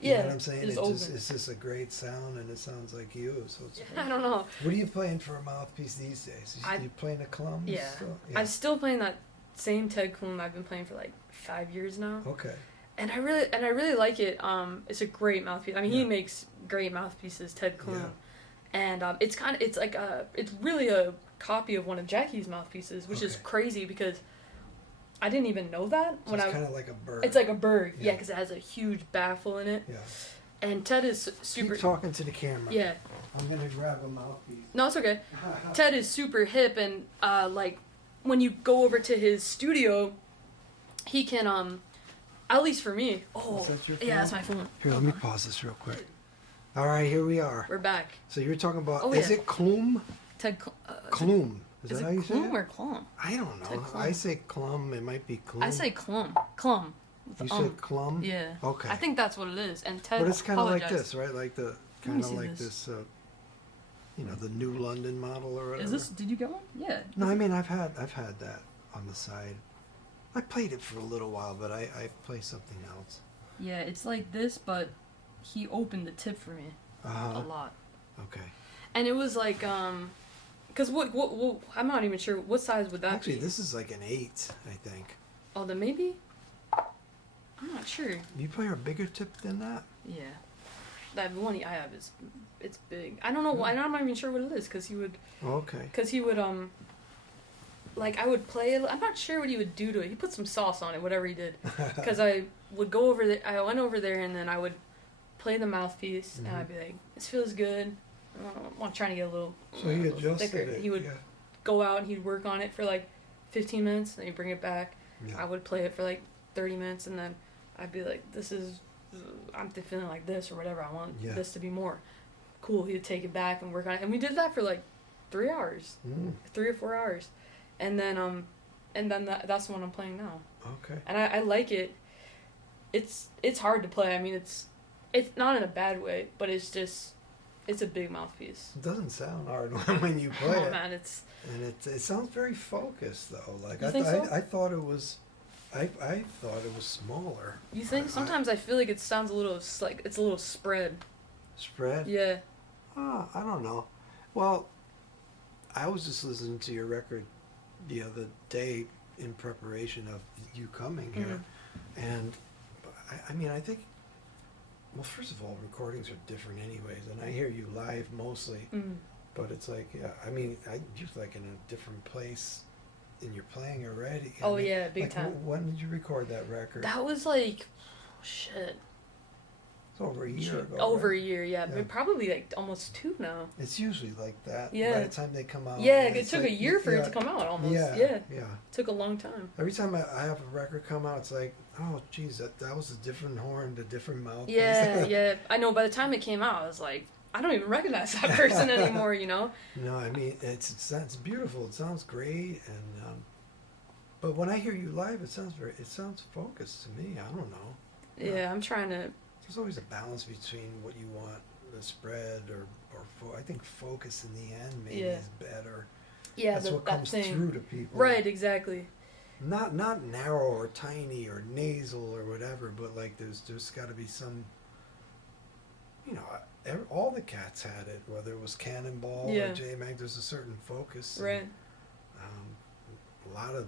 Yeah, You know what I'm saying? just It's just a great sound, and it sounds like you. So it's I don't know. What are you playing for a mouthpiece these days? You playing a Clum? Yeah. Still? I'm still playing that same Ted Klum I've been playing for like 5 years now. Okay. And I really like it. It's a great mouthpiece. I mean, he makes great mouthpieces, Ted Klum. And it's really a copy of one of Jackie's mouthpieces, which is crazy because I didn't even know that. So it's kind of like a bird. It's like a bird, yeah, because it has a huge baffle in it. Yeah. And Ted is super... Keep talking to the camera. Yeah. I'm going to grab a mouthpiece. No, it's okay. Ted is super hip, and like when you go over to his studio, he can at least for me. Oh, Is that your phone? yeah, that's my phone. Here, let me pause this real quick. All right, here we are. We're back. So you're talking about, Oh, is yeah. it Klum? Ted Klum. Is Is that it how you say Klum it? or Klum? I don't Ted know. Klum. I say Klum. It might be Klum. I say Klum. Klum. You say Klum? Yeah. Okay. I think that's what it is. And Ted But it's kind of like apologized. this, right? Like the me kind of see like this. this, the New London model or whatever. Is this? Did you get one? Yeah. No, I mean I've had that on the side. I played it for a little while, but I play something else. Yeah, it's like this, but he opened the tip for me a lot. Okay. And it was like, cause what I'm not even sure what size would that Actually, be. this is like an 8, I think. Oh, then maybe. I'm not sure. You play a bigger tip than that? Yeah. That one I have it's big. I don't know. I'm not even sure what it is, cause he would. Okay. Cause he would like I would play it. I'm not sure what he would do to it. He put some sauce on it, whatever he did. Cause I would go over there. I went over there and then I would play the mouthpiece and I'd be like, this feels good. I'm trying to get a little. So he little adjusted thicker. it. He would go out and he'd work on it for like 15 minutes, then he'd bring it back. Yeah. I would play it for like 30 minutes, and then I'd be like, I'm feeling like this or whatever. I want this to be more. Cool. He'd take it back and work on it, and we did that for like 3 hours, 3 or 4 hours, and then that's the one I'm playing now. Okay. And I like it. It's hard to play. I mean, it's not in a bad way, but it's a big mouthpiece. It doesn't sound hard when you play it. Oh man, it's. And it sounds very focused though. Like You think so? I thought it was, I thought it was smaller. You think? Sometimes I feel like it sounds a little like it's a little spread. Spread? Yeah. I don't know. Well, I was just listening to your record the other day in preparation of you coming here, and I mean I think. Well, first of all, recordings are different anyways, and I hear you live mostly. But it's like, yeah, I mean, you're like in a different place and you're playing already. Oh, yeah, big like, time. When did you record that record? That was like, shit. It's over a year ago. Over right? a year, yeah. But probably like almost 2 now. It's usually like that. Yeah. By the time they come out. Yeah, it it's took like, a year for it to come out almost. Yeah. Yeah. Yeah. It took a long time. Every time I have a record come out, it's like, oh, geez, that was a different horn, a different mouth. Yeah, yeah. I know by the time it came out, I was like, I don't even recognize that person anymore, you know? No, I mean, it's beautiful. It sounds great. And, but when I hear you live, it sounds focused to me. I don't know. Yeah, I'm trying to. There's always a balance between what you want, the spread or I think focus in the end maybe is better. Yeah, that's what comes through to people. Right, exactly. Not narrow or tiny or nasal or whatever, but like there's got to be some. You know, all the cats had it, whether it was Cannonball or J Mag. There's a certain focus. Right. And, a lot of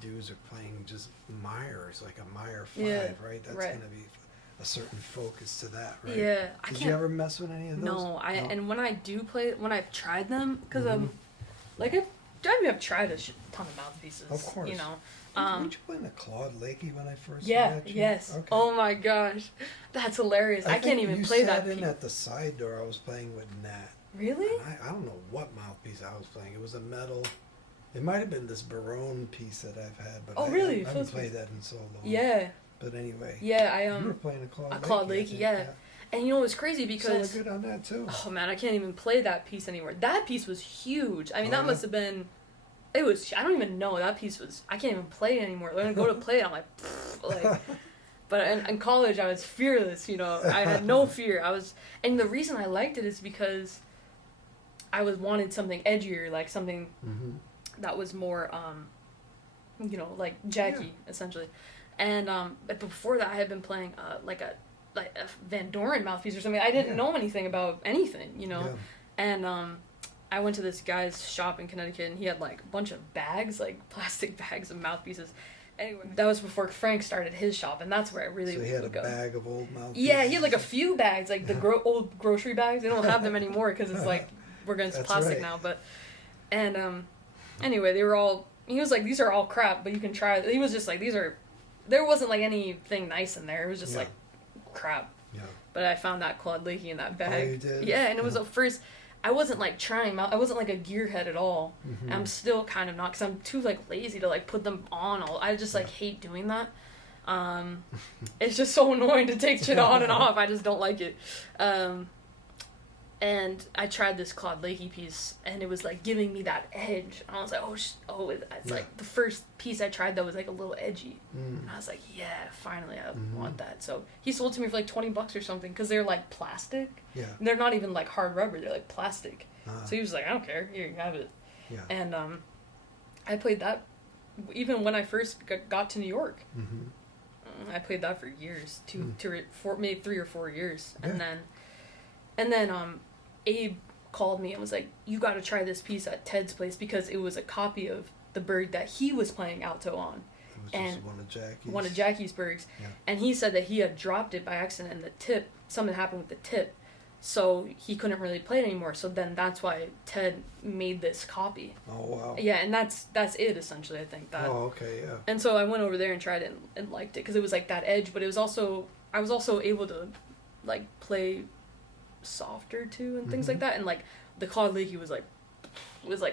dudes are playing just Myers, like a Meyer 5, right? That's going to be a certain focus to that, right? Yeah. Did you ever mess with any of those? No, and when I do play, when I've tried them, because like I've tried a ton of mouthpieces. Of course. You know. Weren't you playing the Claude Lakey when I first met you? Yes. Okay. Oh my gosh, that's hilarious. I can't even play that. You sat in at the side door. I was playing with Nat. Really? And I don't know what mouthpiece I was playing. It was a metal. It might have been this Barone piece that I've had, but I haven't played that in so long. Yeah. But anyway. Yeah, you were playing a Claude Lakey. Claude Lakey, yeah. And you know what's crazy because you sounded good on that too. Oh man, I can't even play that piece anymore. That piece was huge. I mean, that must have been. It was. I don't even know. That piece was. I can't even play it anymore. When I go to play it, I'm like, But in college, I was fearless. You know, I had no fear. And the reason I liked it is because I wanted something edgier, like something that was more like Jackie essentially. And but before that, I had been playing like a Van Doren mouthpiece or something. I didn't know anything about anything, and I went to this guy's shop in Connecticut, and he had like a bunch of bags, like plastic bags of mouthpieces. Anyway, that was before Frank started his shop, and that's where I really. So he had a go. bag of old mouthpieces. Yeah, he had like a few bags, like the old grocery bags. They don't have them anymore because it's like we're going to plastic now. But and anyway, they were all. He was like, these are all crap, but you can try. He was just like, these are. There wasn't like anything nice in there. It was just like crap. Yeah. But I found that Claude Leakey in that bag. Oh, you did? Yeah, and it was the first. I wasn't like trying. I wasn't like a gearhead at all. Mm-hmm. I'm still kind of not because I'm too like lazy to like put them on. I just like hate doing that. It's just so annoying to take shit on and off. I just don't like it. And I tried this Claude Leakey piece, and it was like giving me that edge. And I was like, it's like the first piece I tried that was like a little edgy. And I was like, yeah, finally I want that. So he sold to me for like $20 or something because they're like plastic. Yeah. And they're not even like hard rubber; they're like plastic. So he was like, I don't care, here you have it. Yeah. And I played that even when I first got to New York. Mm-hmm. I played that for years, maybe 3 or 4 years, yeah. And then Abe called me and was like, you got to try this piece at Ted's place because it was a copy of the Berg that he was playing alto on. It was just one of Jackie's Bergs. Yeah. And he said that he had dropped it by accident and something happened with the tip. So he couldn't really play it anymore. So then that's why Ted made this copy. Oh, wow. Yeah, and that's it, essentially, I think. Oh, okay, yeah. And so I went over there and tried it and liked it because it was like that edge, but it was also... I was also able to, like, play softer, too, and things like that. And, like, the Claude Leakey was like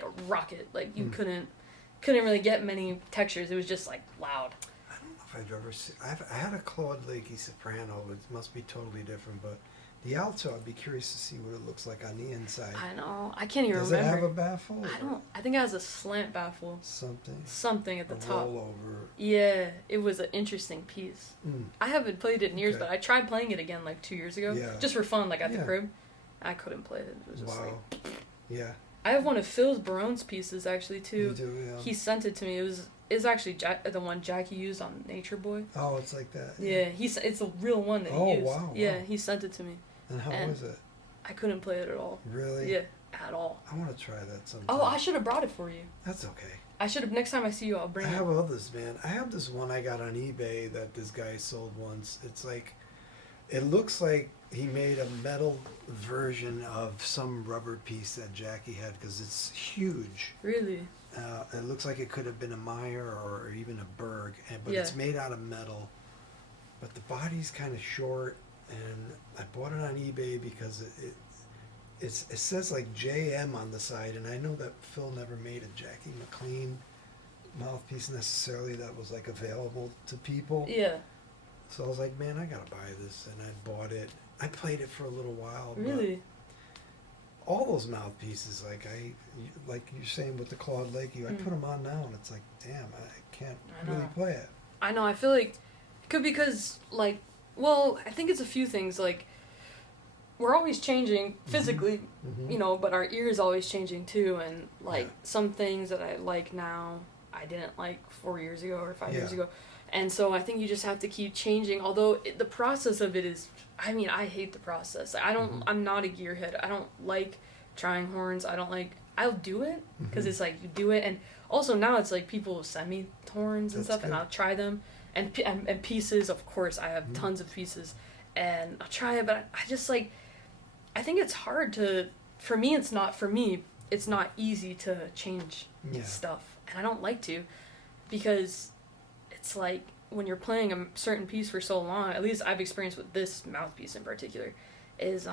a rocket. Like, you couldn't really get many textures. It was just, like, loud. I don't know if I've ever seen... I had a Claude Leakey soprano. It must be totally different, but... The alto, I'd be curious to see what it looks like on the inside. I know. I can't even remember. Does it have a baffle? I think it has a slant baffle. Something at the top. Rollover. Yeah, it was an interesting piece. I haven't played it in years, but I tried playing it again like 2 years ago. Yeah. Just for fun, like at the crib. I couldn't play it. It was just like... Yeah. I have one of Phil's Barone's pieces, actually, too. You do, yeah. He sent it to me. It's actually the one Jackie used on Nature Boy. Oh, it's like that. Yeah, it's a real one that he used. Wow. Yeah, he sent it to me. And how was it? I couldn't play it at all. Really? Yeah, at all. I want to try that sometime. Oh, I should have brought it for you. That's okay. I should have. Next time I see you, I'll bring it. I have others, man. I have this one I got on eBay that this guy sold once. It's like, it looks like he made a metal version of some rubber piece that Jackie had because it's huge. Really? It looks like it could have been a Meyer or even a Berg, but it's made out of metal. But the body's kind of short. And I bought it on eBay because it says like JM on the side, and I know that Phil never made a Jackie McLean mouthpiece necessarily that was like available to people. Yeah. So I was like, man, I gotta buy this, and I bought it. I played it for a little while. Really? All those mouthpieces, like you're saying with the Claude Leakey, I put them on now, and it's like, damn, I can't really play it. I know. I feel like because like. Well, I think it's a few things, like, we're always changing physically, but our ear is always changing too, and, like, some things that I like now, I didn't like 4 years ago or 5 years ago, and so I think you just have to keep changing, although the process of it is, I mean, I hate the process. I'm not a gearhead. I don't like trying horns. I'll do it, because it's like, you do it, and also now it's like people send me horns and stuff, and I'll try them. And pieces, of course, I have tons of pieces, and I'll try it, but I just, like, I think it's hard to, it's not easy to change stuff, and I don't like to, because it's like, when you're playing a certain piece for so long, at least I've experienced with this mouthpiece in particular, is,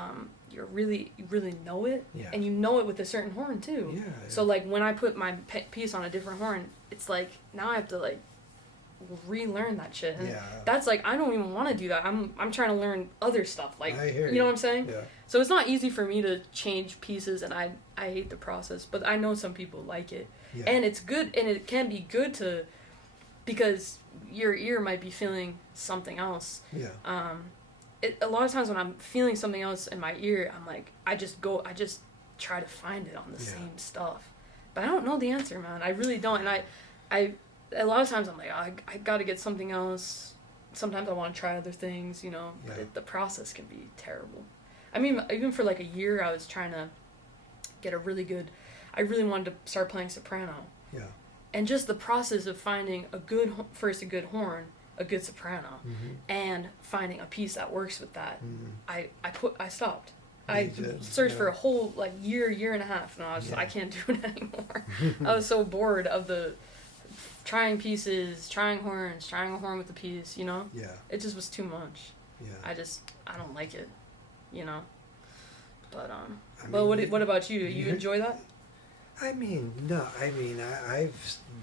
you really know it, and you know it with a certain horn, too. Yeah. So, like, when I put my piece on a different horn, it's like, now I have to, like, relearn that shit, and that's like, I don't even want to do that. I'm trying to learn other stuff, like, you know what I'm saying? Yeah. So it's not easy for me to change pieces, and I hate the process, but I know some people like it, and it's good, and it can be good to, because your ear might be feeling something else. A lot of times when I'm feeling something else in my ear, I'm like, I just try to find it on the same stuff, but I don't know the answer, man. I really don't, and a lot of times I'm like, I got to get something else. Sometimes I want to try other things, you know, but Yeah. the process can be terrible. I mean, even for like a year, I was trying to get a really good, I really wanted to start playing soprano. Yeah. And just the process of finding a good horn, a good soprano, and finding a piece that works with that, I stopped. I searched for a whole like year and a half, and I was I can't do it anymore. I was so bored of the trying pieces, trying horns, trying a horn with the piece, you know? Yeah. It just was too much. Yeah. I don't like it, you know? But, I well, mean, what about you? You enjoy that? I mean, no. I mean, I've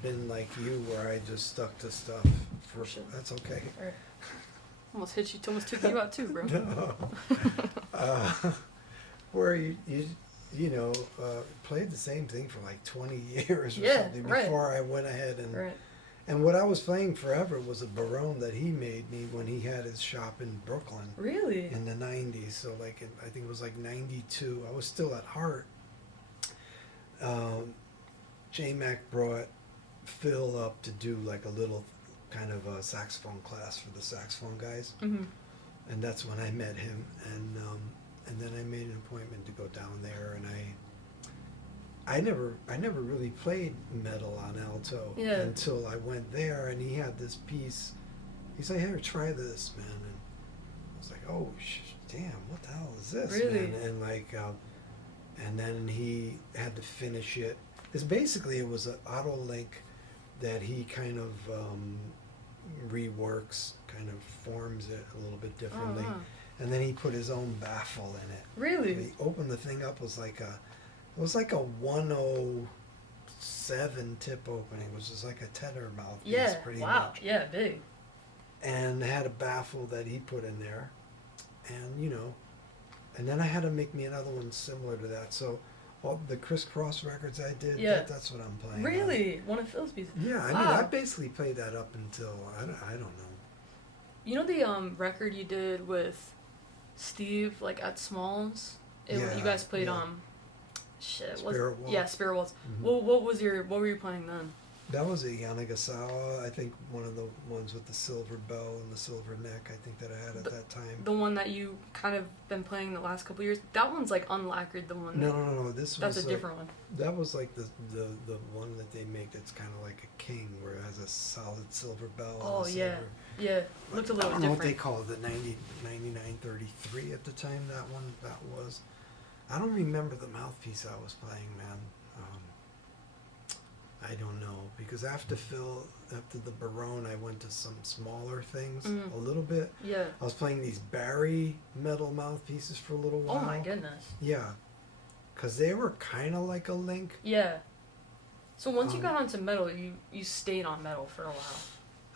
been like you, where I just stuck to stuff for. That's okay. Or, almost took you out too, bro. No. Where you know, played the same thing for like 20 years or something before I went ahead and. And what I was playing forever was a Barone that he made me when he had his shop in Brooklyn. Really? In the 90s. So like, I think it was like 92. I was still at Heart. J-Mac brought Phil up to do like a little kind of a saxophone class for the saxophone guys. Mm-hmm. And that's when I met him. And then I made an appointment to go down there, and I never really played metal on alto until I went there, and he had this piece. He's like, "Here, try this, man." And I was like, "Oh, damn, what the hell is this, really?" Man? And like, and then he had to finish it. It was an auto link that he kind of reworks, kind of forms it a little bit differently, and then he put his own baffle in it. Really? So he opened the thing up. It was like a 107 tip opening, which is like a tenor mouthpiece, pretty much. Yeah, big. And had a baffle that he put in there, and you know, and then I had to make me another one similar to that. So all the crisscross records I did, that's what I'm playing. Really? One of Phil's pieces? Yeah, I mean, I basically played that up until I don't know. You know the record you did with Steve, like at Smalls? You guys played Spirit Waltz. Yeah, Spirit Waltz. Mm-hmm. What were you playing then? That was a Yanagasawa, I think one of the ones with the silver bell and the silver neck, I think, that I had at that time. The one that you kind of been playing the last couple of years? That one's like unlacquered, the one. No. That's a like, different one. That was like the one that they make that's kind of like a king, where it has a solid silver bell. Oh, and yeah. silver. Yeah, looked a little different. I don't know what they call it, the 9933 at the time, that was. I don't remember the mouthpiece I was playing, man. I don't know, because after the Barone, I went to some smaller things a little bit. Yeah. I was playing these Barry metal mouthpieces for a little while. Oh my goodness. Yeah, because they were kind of like a link. Yeah. So once you got onto metal, you stayed on metal for a while.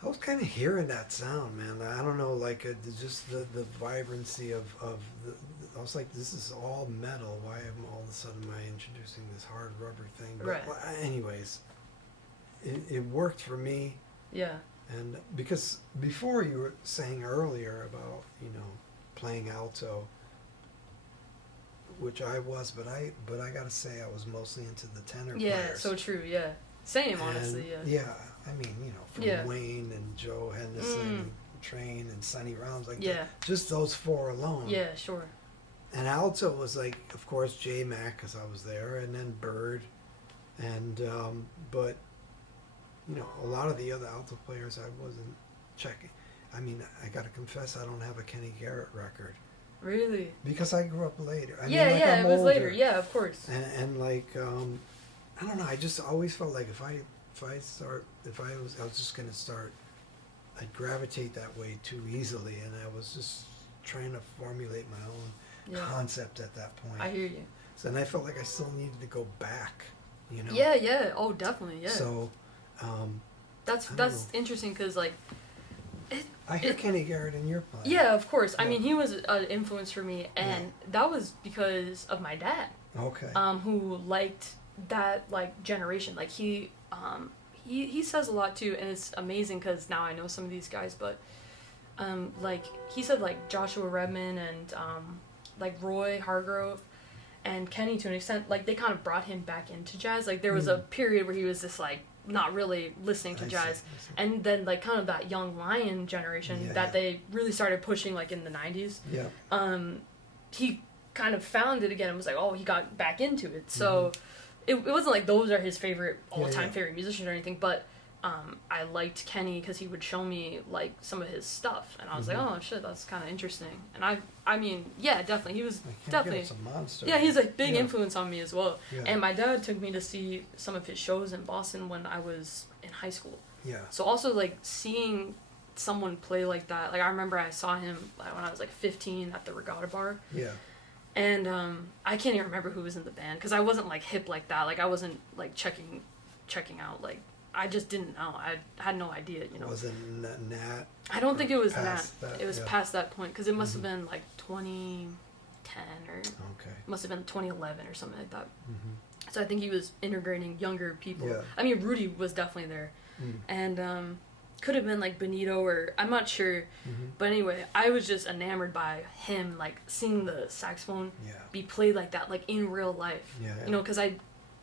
I was kind of hearing that sound, man. I don't know, like just the vibrancy of the. I was like, this is all metal. Why am all of a sudden I introducing this hard rubber thing? But, right. Well, anyways, it worked for me. Yeah. And because before you were saying earlier about, you know, playing alto, which I was, but I gotta say I was mostly into the tenor players. Yeah, so true. Yeah. Same, honestly. Yeah. Yeah, I mean, you know, from Wayne and Joe Henderson, and Train and Sonny Rounds, like just those four alone. Yeah, sure. And alto was like, of course, J-Mac, because I was there, and then Bird, and but you know, a lot of the other alto players I wasn't checking. I mean, I gotta confess, I don't have a Kenny Garrett record. Really? Because I grew up later. I I'm it was older. later. Yeah, of course. And like, I don't know. I just always felt like if I was just gonna start, I'd gravitate that way too easily, and I was just trying to formulate my own concept at that point. I hear you. So, and I felt like I still needed to go back, you know. Yeah. Oh, definitely. Yeah. So, that's interesting because like. I hear Kenny Garrett in your playing. Yeah, of course. I mean, he was an influence for me, and that was because of my dad. Okay. Who liked that like generation. Like he says a lot too, and it's amazing because now I know some of these guys. But like he said, like Joshua Redman and like Roy Hargrove and Kenny to an extent, like they kind of brought him back into jazz. Like there was a period where he was this like not really listening to I jazz. see. And then like kind of that young lion generation Yeah, that yeah. they really started pushing like in the 90s. Yeah. He kind of found it again and was like, oh, he got back into it. So it wasn't like those are his favorite all-time favorite musicians or anything, but I liked Kenny because he would show me like some of his stuff, and I was like, oh shit, that's kind of interesting. And I mean, yeah, definitely, he was definitely a monster. yeah, he's a big Yeah. influence on me as well. Yeah. And my dad took me to see some of his shows in Boston when I was in high school. Yeah. So also like seeing someone play like that, like I remember I saw him when I was like 15 at the Regatta Bar. Yeah. And I can't even remember who was in the band because I wasn't like hip like that. Like I wasn't like checking out. Like I just didn't know. I had no idea. You know. Was it Nat? I don't think it was Nat. Past that, It was yeah. past that point because it must have been like 2010 or Okay. must have been 2011 or something like that. Mm-hmm. So I think he was integrating younger people. Yeah. I mean, Rudy was definitely there, and could have been like Benito or I'm not sure. But anyway, I was just enamored by him, like seeing the saxophone Yeah. be played like that, like in real life. Yeah, yeah. You know, because I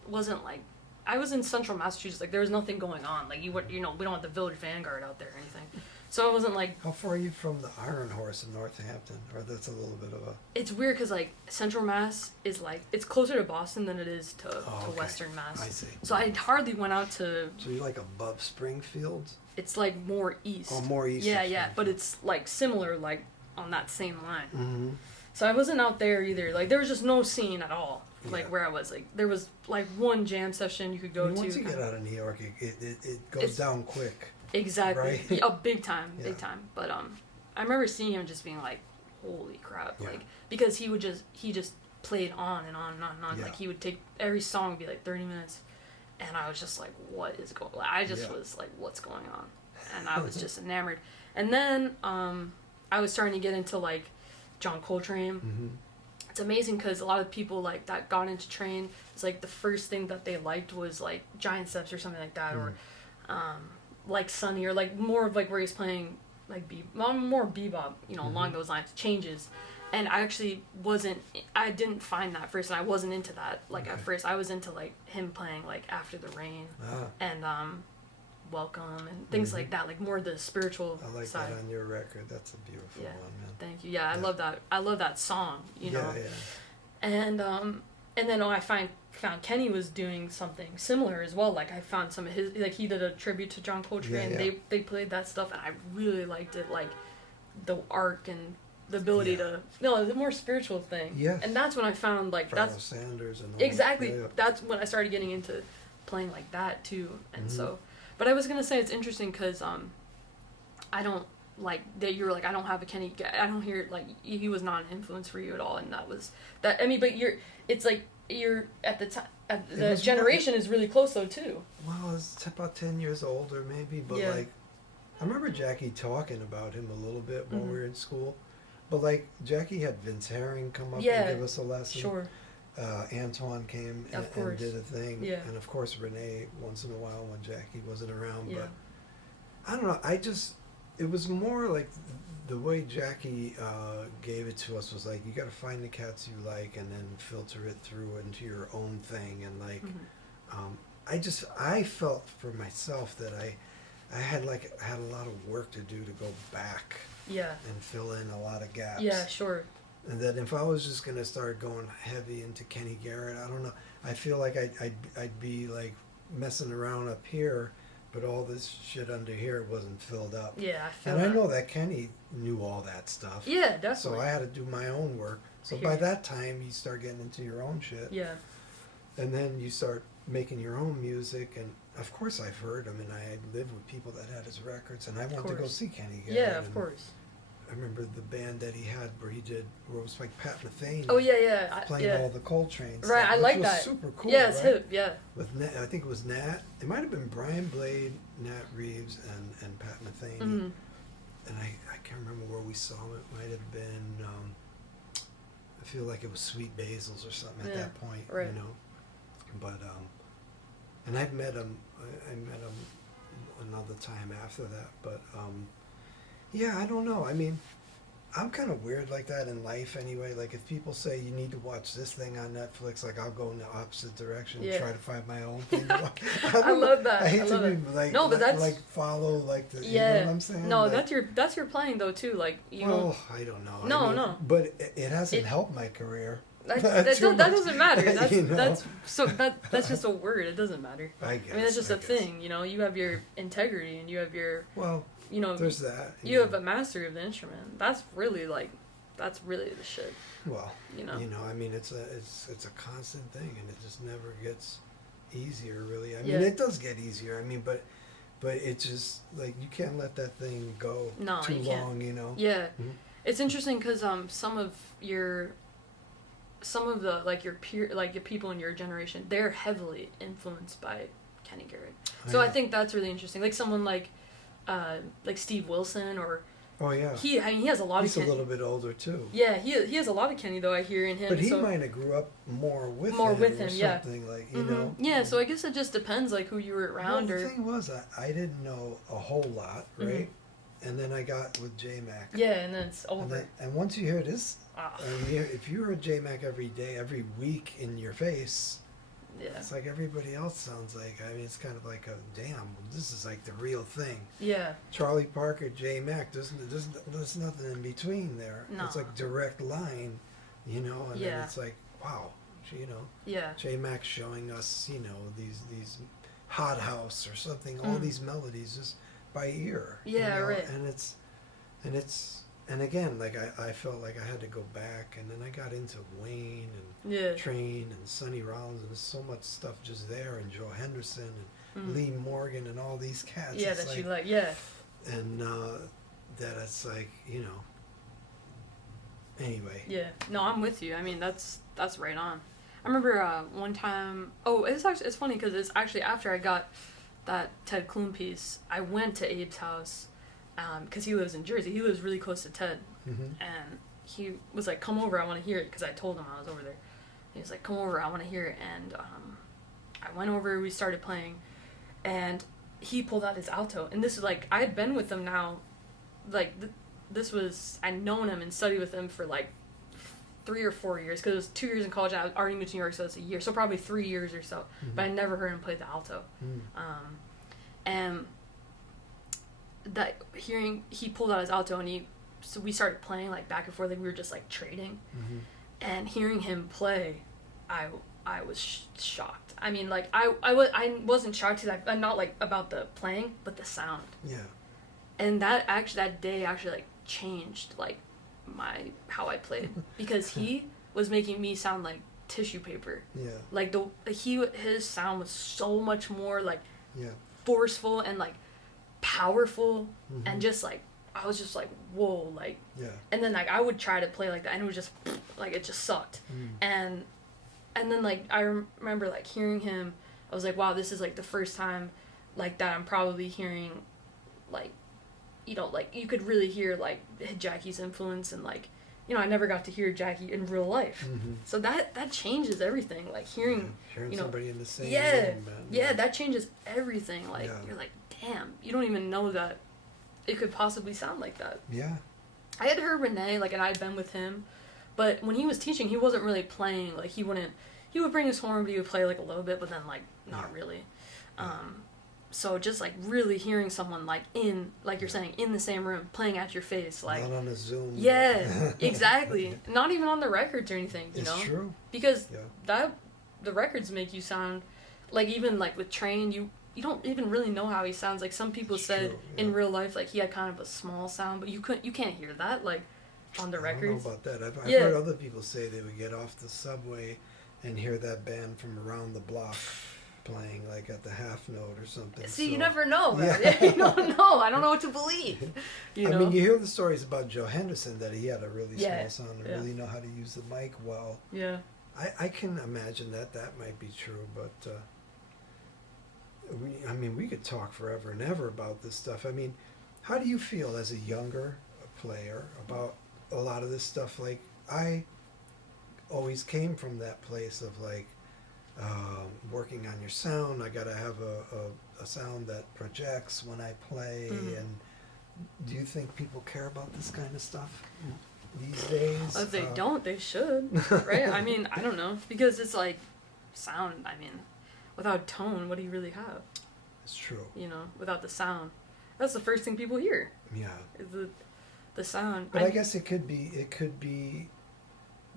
wasn't like, I was in Central Massachusetts, like there was nothing going on. Like we don't have the Village Vanguard out there or anything. So I wasn't like. How far are you from the Iron Horse in Northampton? Or that's a little bit of a. It's weird because like Central Mass is like it's closer to Boston than it is to Okay. Western Mass. I see. So I hardly went out to. So you're like above Springfield? It's like more east. Oh, more east. Yeah, of yeah, but Springfield. it's like similar, like on that same line. Mm-hmm. So I wasn't out there either. Like there was just no scene at all. Like Yeah. where I was, like there was like one jam session you could go to. Once you get out of New York, it goes It's- down quick. Exactly. Right? Yeah, oh, big time, Yeah. big time. But I remember seeing him just being like, "Holy crap!" Yeah. Like because he just played on and on and on and on. Yeah. Like he would take every song would be like 30 minutes, and I was just like, "What is going?" Like, I just Yeah. was like, "What's going on?" And I was just enamored. And then I was starting to get into like John Coltrane. Mm-hmm. It's amazing because a lot of people like that got into Train. It's like the first thing that they liked was like Giant Steps or something like that, or like Sunny, or like more of like where he's playing like more bebop, you know, along those lines, changes. And I actually I didn't find that first, and I wasn't into that. Like at Okay. first, I was into like him playing like After the Rain Ah, and Welcome and things like that, like more the spiritual I like side. that on your record. That's a beautiful Yeah. one, man. Thank you. Yeah, I Yeah. love that. I love that song. You know. Yeah, And then I found Kenny was doing something similar as well. Like I found some of his, like he did a tribute to John Coltrane. Yeah, yeah. They played that stuff, and I really liked it. Like the arc and the ability Yeah. the more spiritual thing. Yes. And that's when I found like Pharoah that's Sanders and all exactly that. Yeah, that's when I started getting into playing like that too. And Mhm. so, but I was gonna say it's interesting because I don't like that you were like I don't have a Kenny. I don't hear like he was not an influence for you at all, and that was that. I mean, but it's like you're at the time. The was generation is really close though too. Well, it's about 10 years older maybe, but Yeah. like, I remember Jackie talking about him a little bit when Mhm. we were in school. But like, Jackie had Vince Herring come up Yeah, and give us a lesson. Sure. Antoine came Of and course. did a thing. Yeah. And of course Renee once in a while when Jackie wasn't around. Yeah. But I don't know, it was more like the way Jackie gave it to us was like, you got to find the cats you like and then filter it through into your own thing. And like, I felt for myself that I had a lot of work to do to go back Yeah. and fill in a lot of gaps. Yeah. Sure. And that if I was just gonna start going heavy into Kenny Garrett, I don't know. I feel like I'd be like messing around up here, but all this shit under here wasn't filled up. Yeah. I feel And that. I know that Kenny knew all that stuff. Yeah. So Definitely. I had to do my own work. So Hear by you. that time, you start getting into your own shit. Yeah. And then you start making your own music. And of course, I've heard him, and I had lived with people that had his records, and I went to go course. see Kenny Garrett. Yeah. Of and course. I remember the band that he had where it was like Pat Metheny. Oh yeah. Yeah. Playing yeah. all the Coltrane stuff, Right, I which like was that. super cool. Yeah, it's right? hip. Yeah. With Nat, I think it was Nat. It might have been Brian Blade, Nat Reeves, and Pat Metheny. Mhm. And I can't remember where we saw him. It might have been. I feel like it was Sweet Basil's or something at Yeah, that point. right. You know. But and I've met him. I met him another time after that. But yeah, I don't know. I mean, I'm kind of weird like that in life anyway. Like if people say you need to watch this thing on Netflix, like I'll go in the opposite direction and Yeah. try to find my own thing. To watch. I love that. I hate I to love be it. like, No, but that's like follow like the. yeah. You know what I'm saying? No, like, that's your playing though too. Like you well, I don't know. No, I mean, no. But it hasn't It- helped my career. that Too much, doesn't matter. That's you know? that's just a word. It doesn't matter. I guess. I mean, that's just I a guess. thing. You know, you have your integrity and you have your Well, there's that. you have a mastery of the instrument. That's really the shit. Well, You know. I mean, it's a constant thing, and it just never gets easier, really. I mean, Yeah. it does get easier. I mean, but it's just like you can't let that thing go No, too you can't. long, you know. Yeah, Mhm. it's interesting because some of the like your peer like the people in your generation, they're heavily influenced by Kenny Garrett. So I Yeah. think that's really interesting. Like someone like Steve Wilson or Oh yeah. he has a lot He's of a Kenny. little bit older too. Yeah, he has a lot of Kenny though. I hear in him. But he so, might have grew up more with More him with or him, yeah. something like you Mhm. know. Yeah, so I guess it just depends like who you were around well, the or thing was, I didn't know a whole lot, right? And then I got with J Mac. yeah, and then it's And, over. and once you hear this, Ah, if you heard J Mac every day, every week in your face, yeah, it's like everybody else sounds like. I mean, it's kind of like a damn. This is like the real thing. yeah, Charlie Parker, J Mac. There's nothing in between there. No. It's like direct line, you know. And then Yeah. it's like wow, you know. yeah, J Mac showing us, you know, these Hot House or something. All these melodies just by ear. Yeah, you know? right. And again, like I felt like I had to go back, and then I got into Wayne and yeah, Train and Sonny Rollins, and there's so much stuff just there, and Joe Henderson and Mm. Lee Morgan and all these cats. yeah. It's That you like, yeah, and that it's like, you know. Anyway. yeah. No, I'm with you. I mean, that's right on. I remember one time. Oh, it's funny because it's actually after I got that Ted Klum piece, I went to Abe's house because he lives in Jersey. He lives really close to Ted, Mm-hmm. and he was like, "Come over, I want to hear it," because I told him I was over there. He was like, "Come over, I want to hear it," and I went over. We started playing, and he pulled out his alto, and this is like I had been with him now, like this was I'd known him and studied with him for like 3 or 4 years because it was 2 years in college. I already moved to New York, so it's a year, so probably 3 years or so. Mm-hmm. But I never heard him play the alto, and that hearing he pulled out his alto and so we started playing like back and forth, like we were just like trading, Mm-hmm. and hearing him play, I was shocked. I mean, like I wasn't shocked because I'm not like about the playing, but the sound. Yeah. And that day actually like changed like how I played because he was making me sound like tissue paper. Yeah. Like his sound was so much more like Yeah. forceful and like powerful, Mhm. and just like I was just like whoa, like. Yeah. And then like I would try to play like that and it was just like it just sucked. Mm. And then like I remember like hearing him, I was like, wow, this is like the first time like that I'm probably hearing like, you know, like you could really hear like Jackie's influence, and like, you know, I never got to hear Jackie in real life. Mm-hmm. So that changes everything. Like hearing Hearing you know, somebody in the same yeah, room, man. yeah, that changes everything. Like Yeah. you're like, damn, you don't even know that it could possibly sound like that. Yeah. I had heard Renee, like, and I'd been with him, but when he was teaching, he wasn't really playing. Like, he would bring his horn, but he would play, like, a little bit, but then, like, not really. So just, like, really hearing someone, like, like you're saying, in the same room, playing at your face, like... Not on a Zoom. Yeah, exactly. Not even on the records or anything, you know? It's true. Because Yeah. the records make you sound, like, even, like, with Train, you don't even really know how he sounds. Like, some people It's said true, yeah. in real life, like, he had kind of a small sound, but you can't hear that, like, on the I records. don't know about that. I've Yeah. heard other people say they would get off the subway and hear that band from around the block playing, like at the half note or something. See, so, you never know, man. Yeah. You don't know. I don't know what to believe. You know? I mean, you hear the stories about Joe Henderson that he had a really Yeah, small sound and yeah. really know how to use the mic well. Yeah. I can imagine that might be true, but we could talk forever and ever about this stuff. I mean, how do you feel as a younger player about a lot of this stuff? Like, I always came from that place of like working on your sound. I gotta have a sound that projects when I play, Mhm. and Do you think people care about this kind of stuff these days? If they don't, they should, right? I mean, I don't know, because it's like sound. I mean, without tone, what do you really have? It's true. You know, without the sound, that's the first thing people hear. Yeah. Is the sound. But I guess it could be.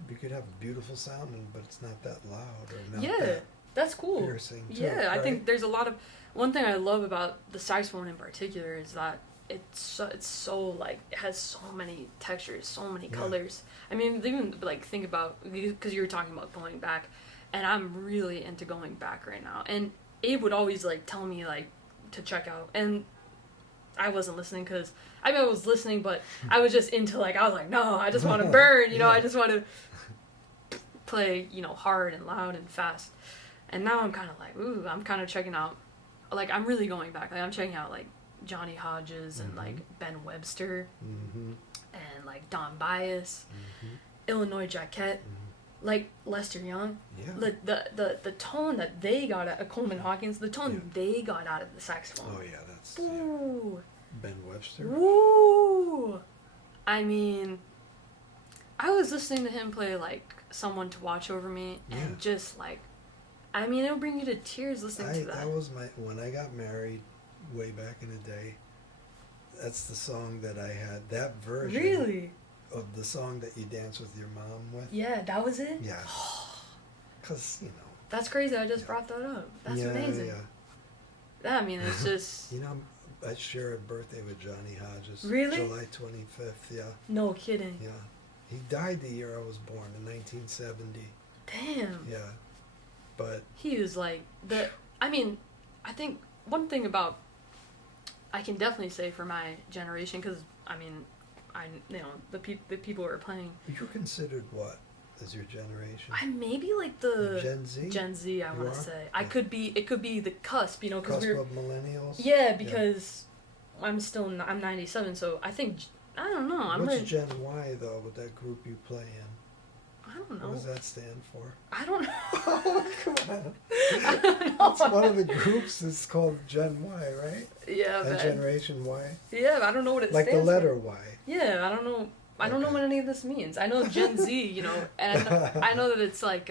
We could have beautiful sound, but it's not that loud or not that that's cool. piercing. Too, Yeah, right? I think there's a lot of. One thing I love about the saxophone in particular is that it's so like it has so many textures, so many colors. I mean, even like think about, because you were talking about going back, and I'm really into going back right now. And Abe would always like tell me like to check out, and I wasn't listening because I mean I was listening, but I was just into like I was like no, I just want to burn, you know, I just want to play, you know, hard and loud and fast. And now I'm kind of like ooh, I'm kind of checking out, like I'm really going back. Like I'm checking out like Johnny Hodges and like Ben Webster and like Don Bias, Illinois Jacquette, like Lester Young. Yeah. The tone that they got at Coleman Hawkins, the tone they got out of the saxophone. Oh yeah, that's Ooh. Ben Webster. Woo! I mean, I was listening to him play like Someone to Watch Over Me, and just like, I mean, it'll bring you to tears listening to that. That was when I got married way back in the day. That's the song that I had, that version. Really? Of the song that you dance with your mom with. Yeah, that was it? Yeah. Because, you know. That's crazy, I just brought that up. That's amazing. Yeah. I mean, it's just... You know, I share a birthday with Johnny Hodges. Really? July 25th, yeah. No kidding. Yeah. He died the year I was born, in 1970. Damn. Yeah. But... He was like... I mean, I think one thing about... I can definitely say for my generation, because, I mean... you know, the people who are playing. You're considered what as your generation? I'm maybe like the Gen Z. Gen Z, I want to say. Yeah. It could be the cusp, you know, because Cusp of millennials. Yeah, because I'm 97, so I think I don't know. What's Gen Y though? With that group you play in? I don't know. What does that stand for? I don't know. Oh, come on. I don't know. It's one of the groups is called Gen Y, right? Yeah, and Generation Y. Yeah, I don't know what it like stands the letter for. Y. Yeah, I don't know. I don't know what any of this means. I know Gen Z, you know, and I know that it's like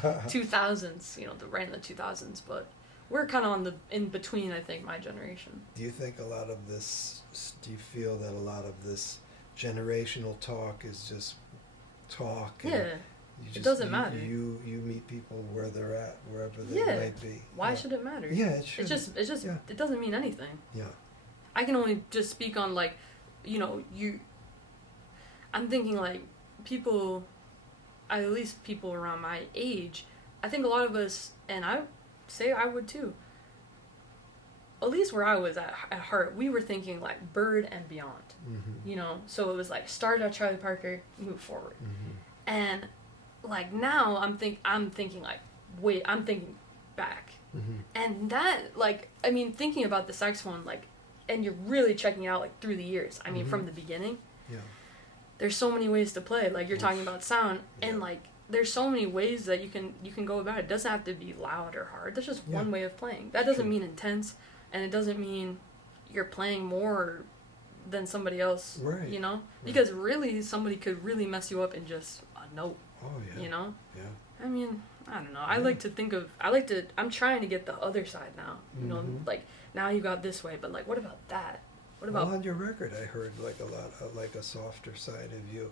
2000s, you know, right in the 2000s, but we're kind of on the in between. I think my generation. Do you think a lot of this? Do you feel that a lot of this generational talk is just talk? Yeah. It doesn't matter. You meet people where they're at, wherever they might be. Why should it matter? Yeah, it should. It's just it doesn't mean anything. Yeah. I can only just speak on like, you know, I'm thinking like people, at least people around my age, I think a lot of us, and I say I would too, at least where I was at heart, we were thinking like Bird and beyond, you know, so it was like start at Charlie Parker, move forward. And like now I'm thinking like, wait, I'm thinking back. And that, like, I mean, thinking about the saxophone, like, and you're really checking it out like through the years. I mean, from the beginning. Yeah. There's so many ways to play. Like you're talking about sound, and like there's so many ways that you can go about it. It doesn't have to be loud or hard. That's just one way of playing. That doesn't mean intense, and it doesn't mean you're playing more than somebody else. Right. You know, because really somebody could really mess you up in just a note. Oh yeah. You know. Yeah. I mean, I don't know. Yeah. I'm trying to get the other side now. You know, like now you got this way, but like, what about that? What about? Well, on your record, I heard like a lot of like a softer side of you.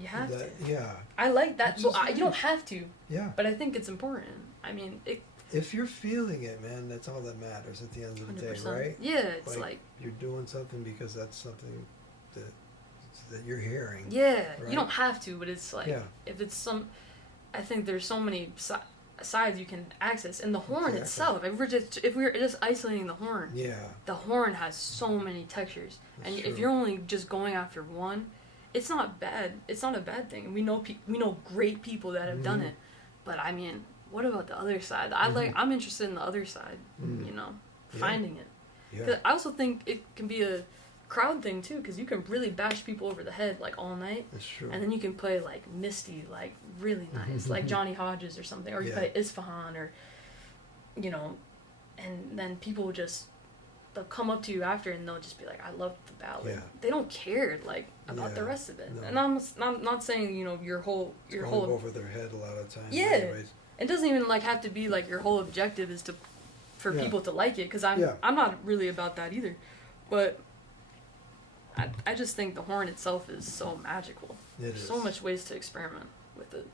You have to. Yeah. I like that. Well, you don't have to. Yeah. But I think it's important. I mean, if you're feeling it, man, that's all that matters at the end of the 100%. day, right? Yeah, it's like you're doing something because that's something that you're hearing. Yeah, right? you don't have to, but it's like if it's I think there's so many sides you can access, and the horn itself. If we're just isolating the horn, the horn has so many textures, that's and true. If you're only just going after one, it's not bad. It's not a bad thing. We know great people that have done it, but I mean, what about the other side? I'm interested in the other side. You know, finding it. Because I also think it can be a crowd thing too, because you can really bash people over the head like all night. That's true. And then you can play like Misty, like really nice, like Johnny Hodges or something, or you play Isfahan, or you know, and then people just they'll come up to you after and they'll just be like, I love the ballad. Yeah. They don't care like about the Yeah, rest of it. no. And I'm not saying, you know, your whole Going over their head a lot of times. Yeah. Anyways. it doesn't even like have to be like your whole objective is to for Yeah. people to like it, because Yeah. I'm not really about that either. But I just think the horn itself is so magical. It There's is. so much ways to experiment with it.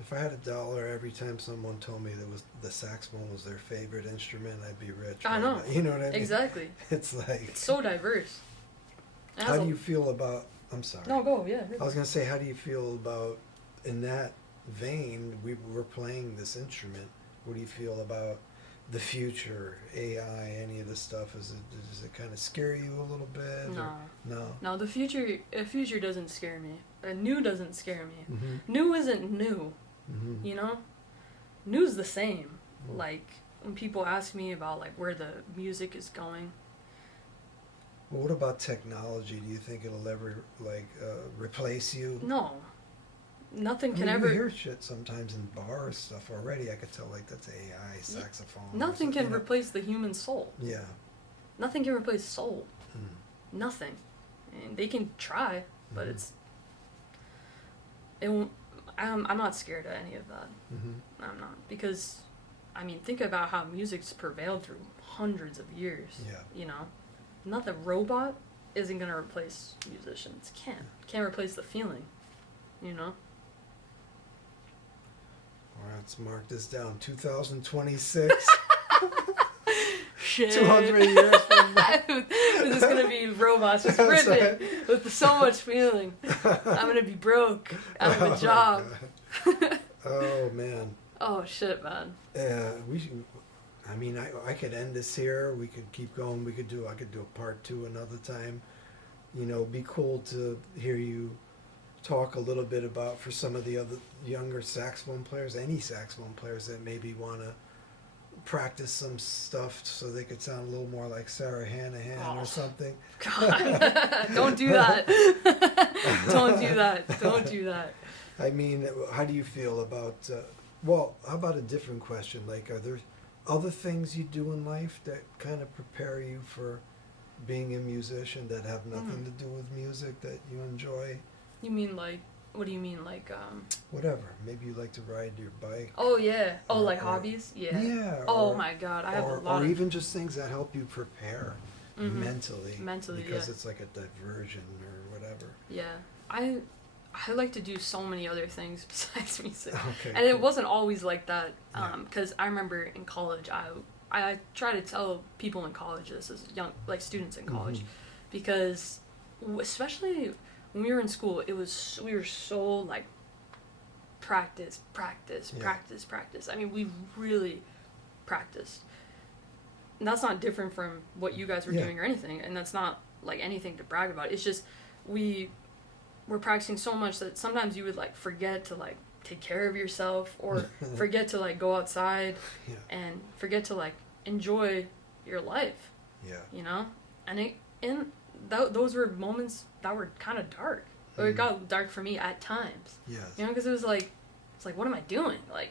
If I had $1 every time someone told me that was the saxophone was their favorite instrument, I'd be rich. I right know. now. You know what I mean? Exactly. It's like. It's so diverse. It How has do a- you feel about? I'm sorry. No, go, yeah. I was gonna say, how do you feel about? In that vein, we're playing this instrument. What do you feel about the future, AI, any of this stuff? Does it kind of scare you a little bit? No. Or, no. No, the future doesn't scare me. New doesn't scare me. Mm-hmm. New isn't new, Mm-hmm. you know? New's the same. Mm. Like, when people ask me about, like, where the music is going, Well, what about technology? Do you think it'll ever replace you? no. Nothing I can mean, ever... You hear shit sometimes in bar stuff already. I could tell like that's AI saxophone. or Nothing something, can you know? replace the human soul. Yeah. Nothing can replace soul. Mm. Nothing. And they can try, but Mhm. it won't... I'm not scared of any of that. Mm-hmm. I'm not. Because, I mean, think about how music's prevailed through hundreds of years. Yeah. You know? Not the robot isn't going to replace musicians. Can't replace the feeling. You know? All right, let's mark this down. 2026. Shit. 200 years from now. This is gonna be robots just ripping with so much feeling. I'm gonna be broke out of a job. God. Oh man. Oh shit, man. We should, I mean, I could end this here. We could keep going. I could do a part 2 another time. You know, it'd be cool to hear you talk a little bit about, for some of the other younger saxophone players, any saxophone players that maybe want to practice some stuff so they could sound a little more like Sarah Hanahan or something. God, don't do that. Don't do that. Don't do that. I mean, how do you feel about, well, how about a different question? Like, are there other things you do in life that kind of prepare you for being a musician that have nothing to do with music that you enjoy? You mean like? What do you mean like? Whatever. Maybe you like to ride your bike. Oh yeah. Oh, Or- like or- hobbies. Yeah. Yeah. Oh or- my God, I have a lot or of. even just things that help you prepare mentally. Mentally, because yeah. it's like a diversion or whatever. Yeah, I like to do so many other things besides music, Okay. and it cool. wasn't always like that. Yeah. Because I remember in college, I try to tell people in college this as young, like students in college, Mhm. because especially when we were in school, we were so like practice. I mean, we really practiced. And that's not different from what you guys were Yeah. doing or anything, and that's not like anything to brag about. It's just we were practicing so much that sometimes you would like forget to like take care of yourself, or forget to like go outside Yeah. and forget to like enjoy your life, Yeah. you know? And those were moments that were kind of dark. Or it got dark for me at times. Yes. You know, because it's like, what am I doing? Like,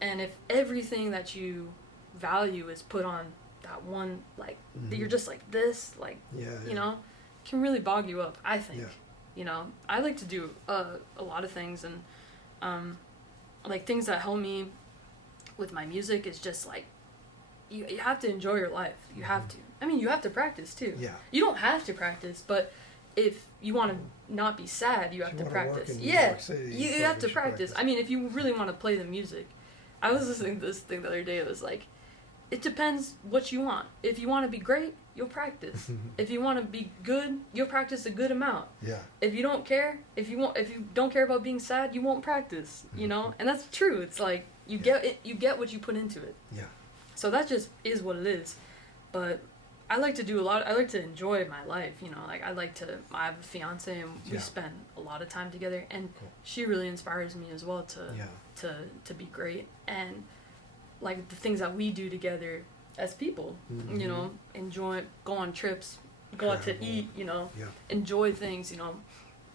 and if everything that you value is put on that one, like, that you're just like this, like, Yeah. you know, it can really bog you up, I think. Yeah. You know, I like to do a lot of things, and, like, things that help me with my music is just, like, you have to enjoy your life. You have to. I mean, you have to practice, too. Yeah. You don't have to practice, but if you want to not be sad, you have If to you wanna work practice. in New Yeah, York City, you probably have to should practice. I mean, if you really want to play the music, I was listening to this thing the other day. It was like, it depends what you want. If you want to be great, you'll practice. If you want to be good, you'll practice a good amount. Yeah. If you don't care, if you don't care about being sad, you won't practice. You know, and that's true. It's like you get it. You get what you put into it. Yeah. So that just is what it is. But I like to do a lot. I like to enjoy my life. You know, like I have a fiance, and we Yeah. spend a lot of time together, and Cool. she really inspires me as well to Yeah. to be great, and like the things that we do together as people. Mhm. You know, go on trips, go out to Incredible. eat. You know, Yeah. enjoy things. You know,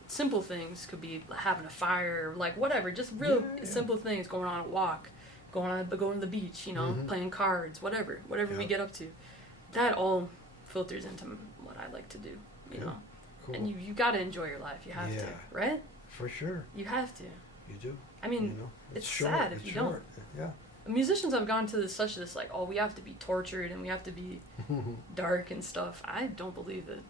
simple things could be having a fire, like whatever, just real Yeah. simple things. Going on a walk, going to the beach. You know, Mhm. playing cards, whatever we Yeah. get up to. That all filters into what I like to do, you Cool. know. Cool. And you got to enjoy your life. You have to, Yeah. right? For sure. You have to. You do. I mean, You know, it's short, sad if it's you short. Yeah. musicians have gone to this like, oh, we have to be tortured and we have to be dark and stuff. I don't believe it.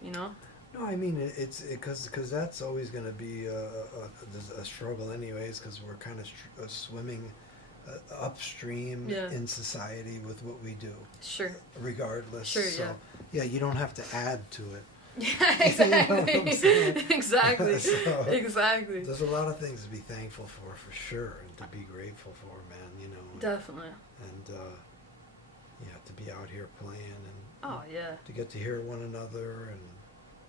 You know? No, I mean it's because that's always going to be a struggle, anyways. Because we're kind of swimming upstream Yeah. in society with what we do, Sure. regardless. Sure, So, yeah, you don't have to add to it. Yeah, You know what I'm exactly. saying? Exactly. So, Exactly. There's a lot of things to be thankful for sure, and to be grateful for, man. You know. Definitely. And yeah, to be out here playing and Oh, yeah. to get to hear one another and.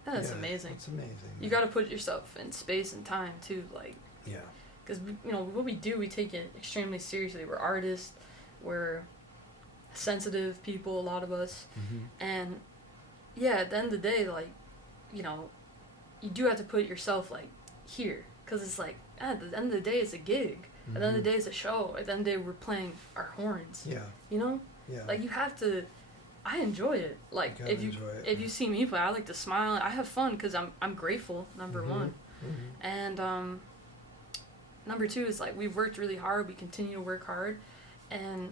That's yeah, amazing. It's amazing. You got to put yourself in space and time, too. Like, Yeah. because, you know, what we do, we take it extremely seriously. We're artists. We're sensitive people, a lot of us. Mm-hmm. And, yeah, at the end of the day, like, you know, you do have to put yourself, like, here. Because it's like, at the end of the day, it's a gig. At the end of the day, it's a show. At the end of the day, we're playing our horns. Yeah. You know? Yeah. Like, you have to... I enjoy it. Like, You gotta enjoy it, if you see me play, I like to smile. I have fun because I'm grateful, number one. Mm-hmm. And number two is, like, we've worked really hard. We continue to work hard. And,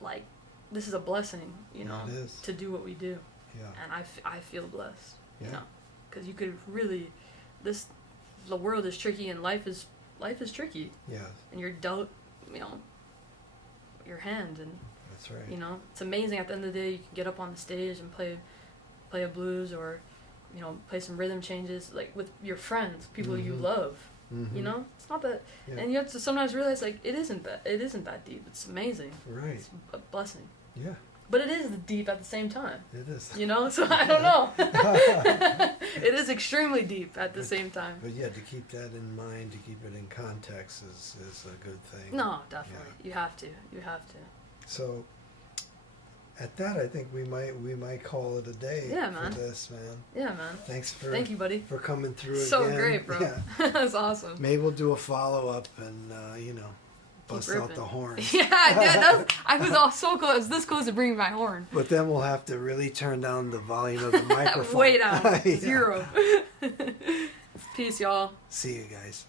like, this is a blessing, you know, It is. to do what we do. Yeah. And I feel blessed, Yeah. you know, because you could really, the world is tricky and life is tricky. Yeah. And you're dealt, you know, your hand. And, That's right. you know, it's amazing. At the end of the day, you can get up on the stage and play a blues or, you know, play some rhythm changes, like, with your friends, people you Mhm. love. Mm-hmm. You know, it's not that, Yeah. and you have to sometimes realize, like, it isn't that deep. It's amazing. Right. It's a blessing, Yeah. but it is deep at the same time. It is. You know, so I don't know. It is extremely deep at the same time. But yeah, to keep that in mind, to keep it in context is a good thing. No, definitely, you have to. So, at that, I think we might call it a day. Yeah, man. For this, man. Yeah, man. Thank you, buddy. for coming through So again. great, bro. Yeah. That's awesome. Maybe we'll do a follow up and you know, bust out ripping. the horns. Yeah, dude, I was all so close. I was this close to bringing my horn. But then we'll have to really turn down the volume of the microphone. Way down. Yeah. 0. Peace, y'all. See you guys.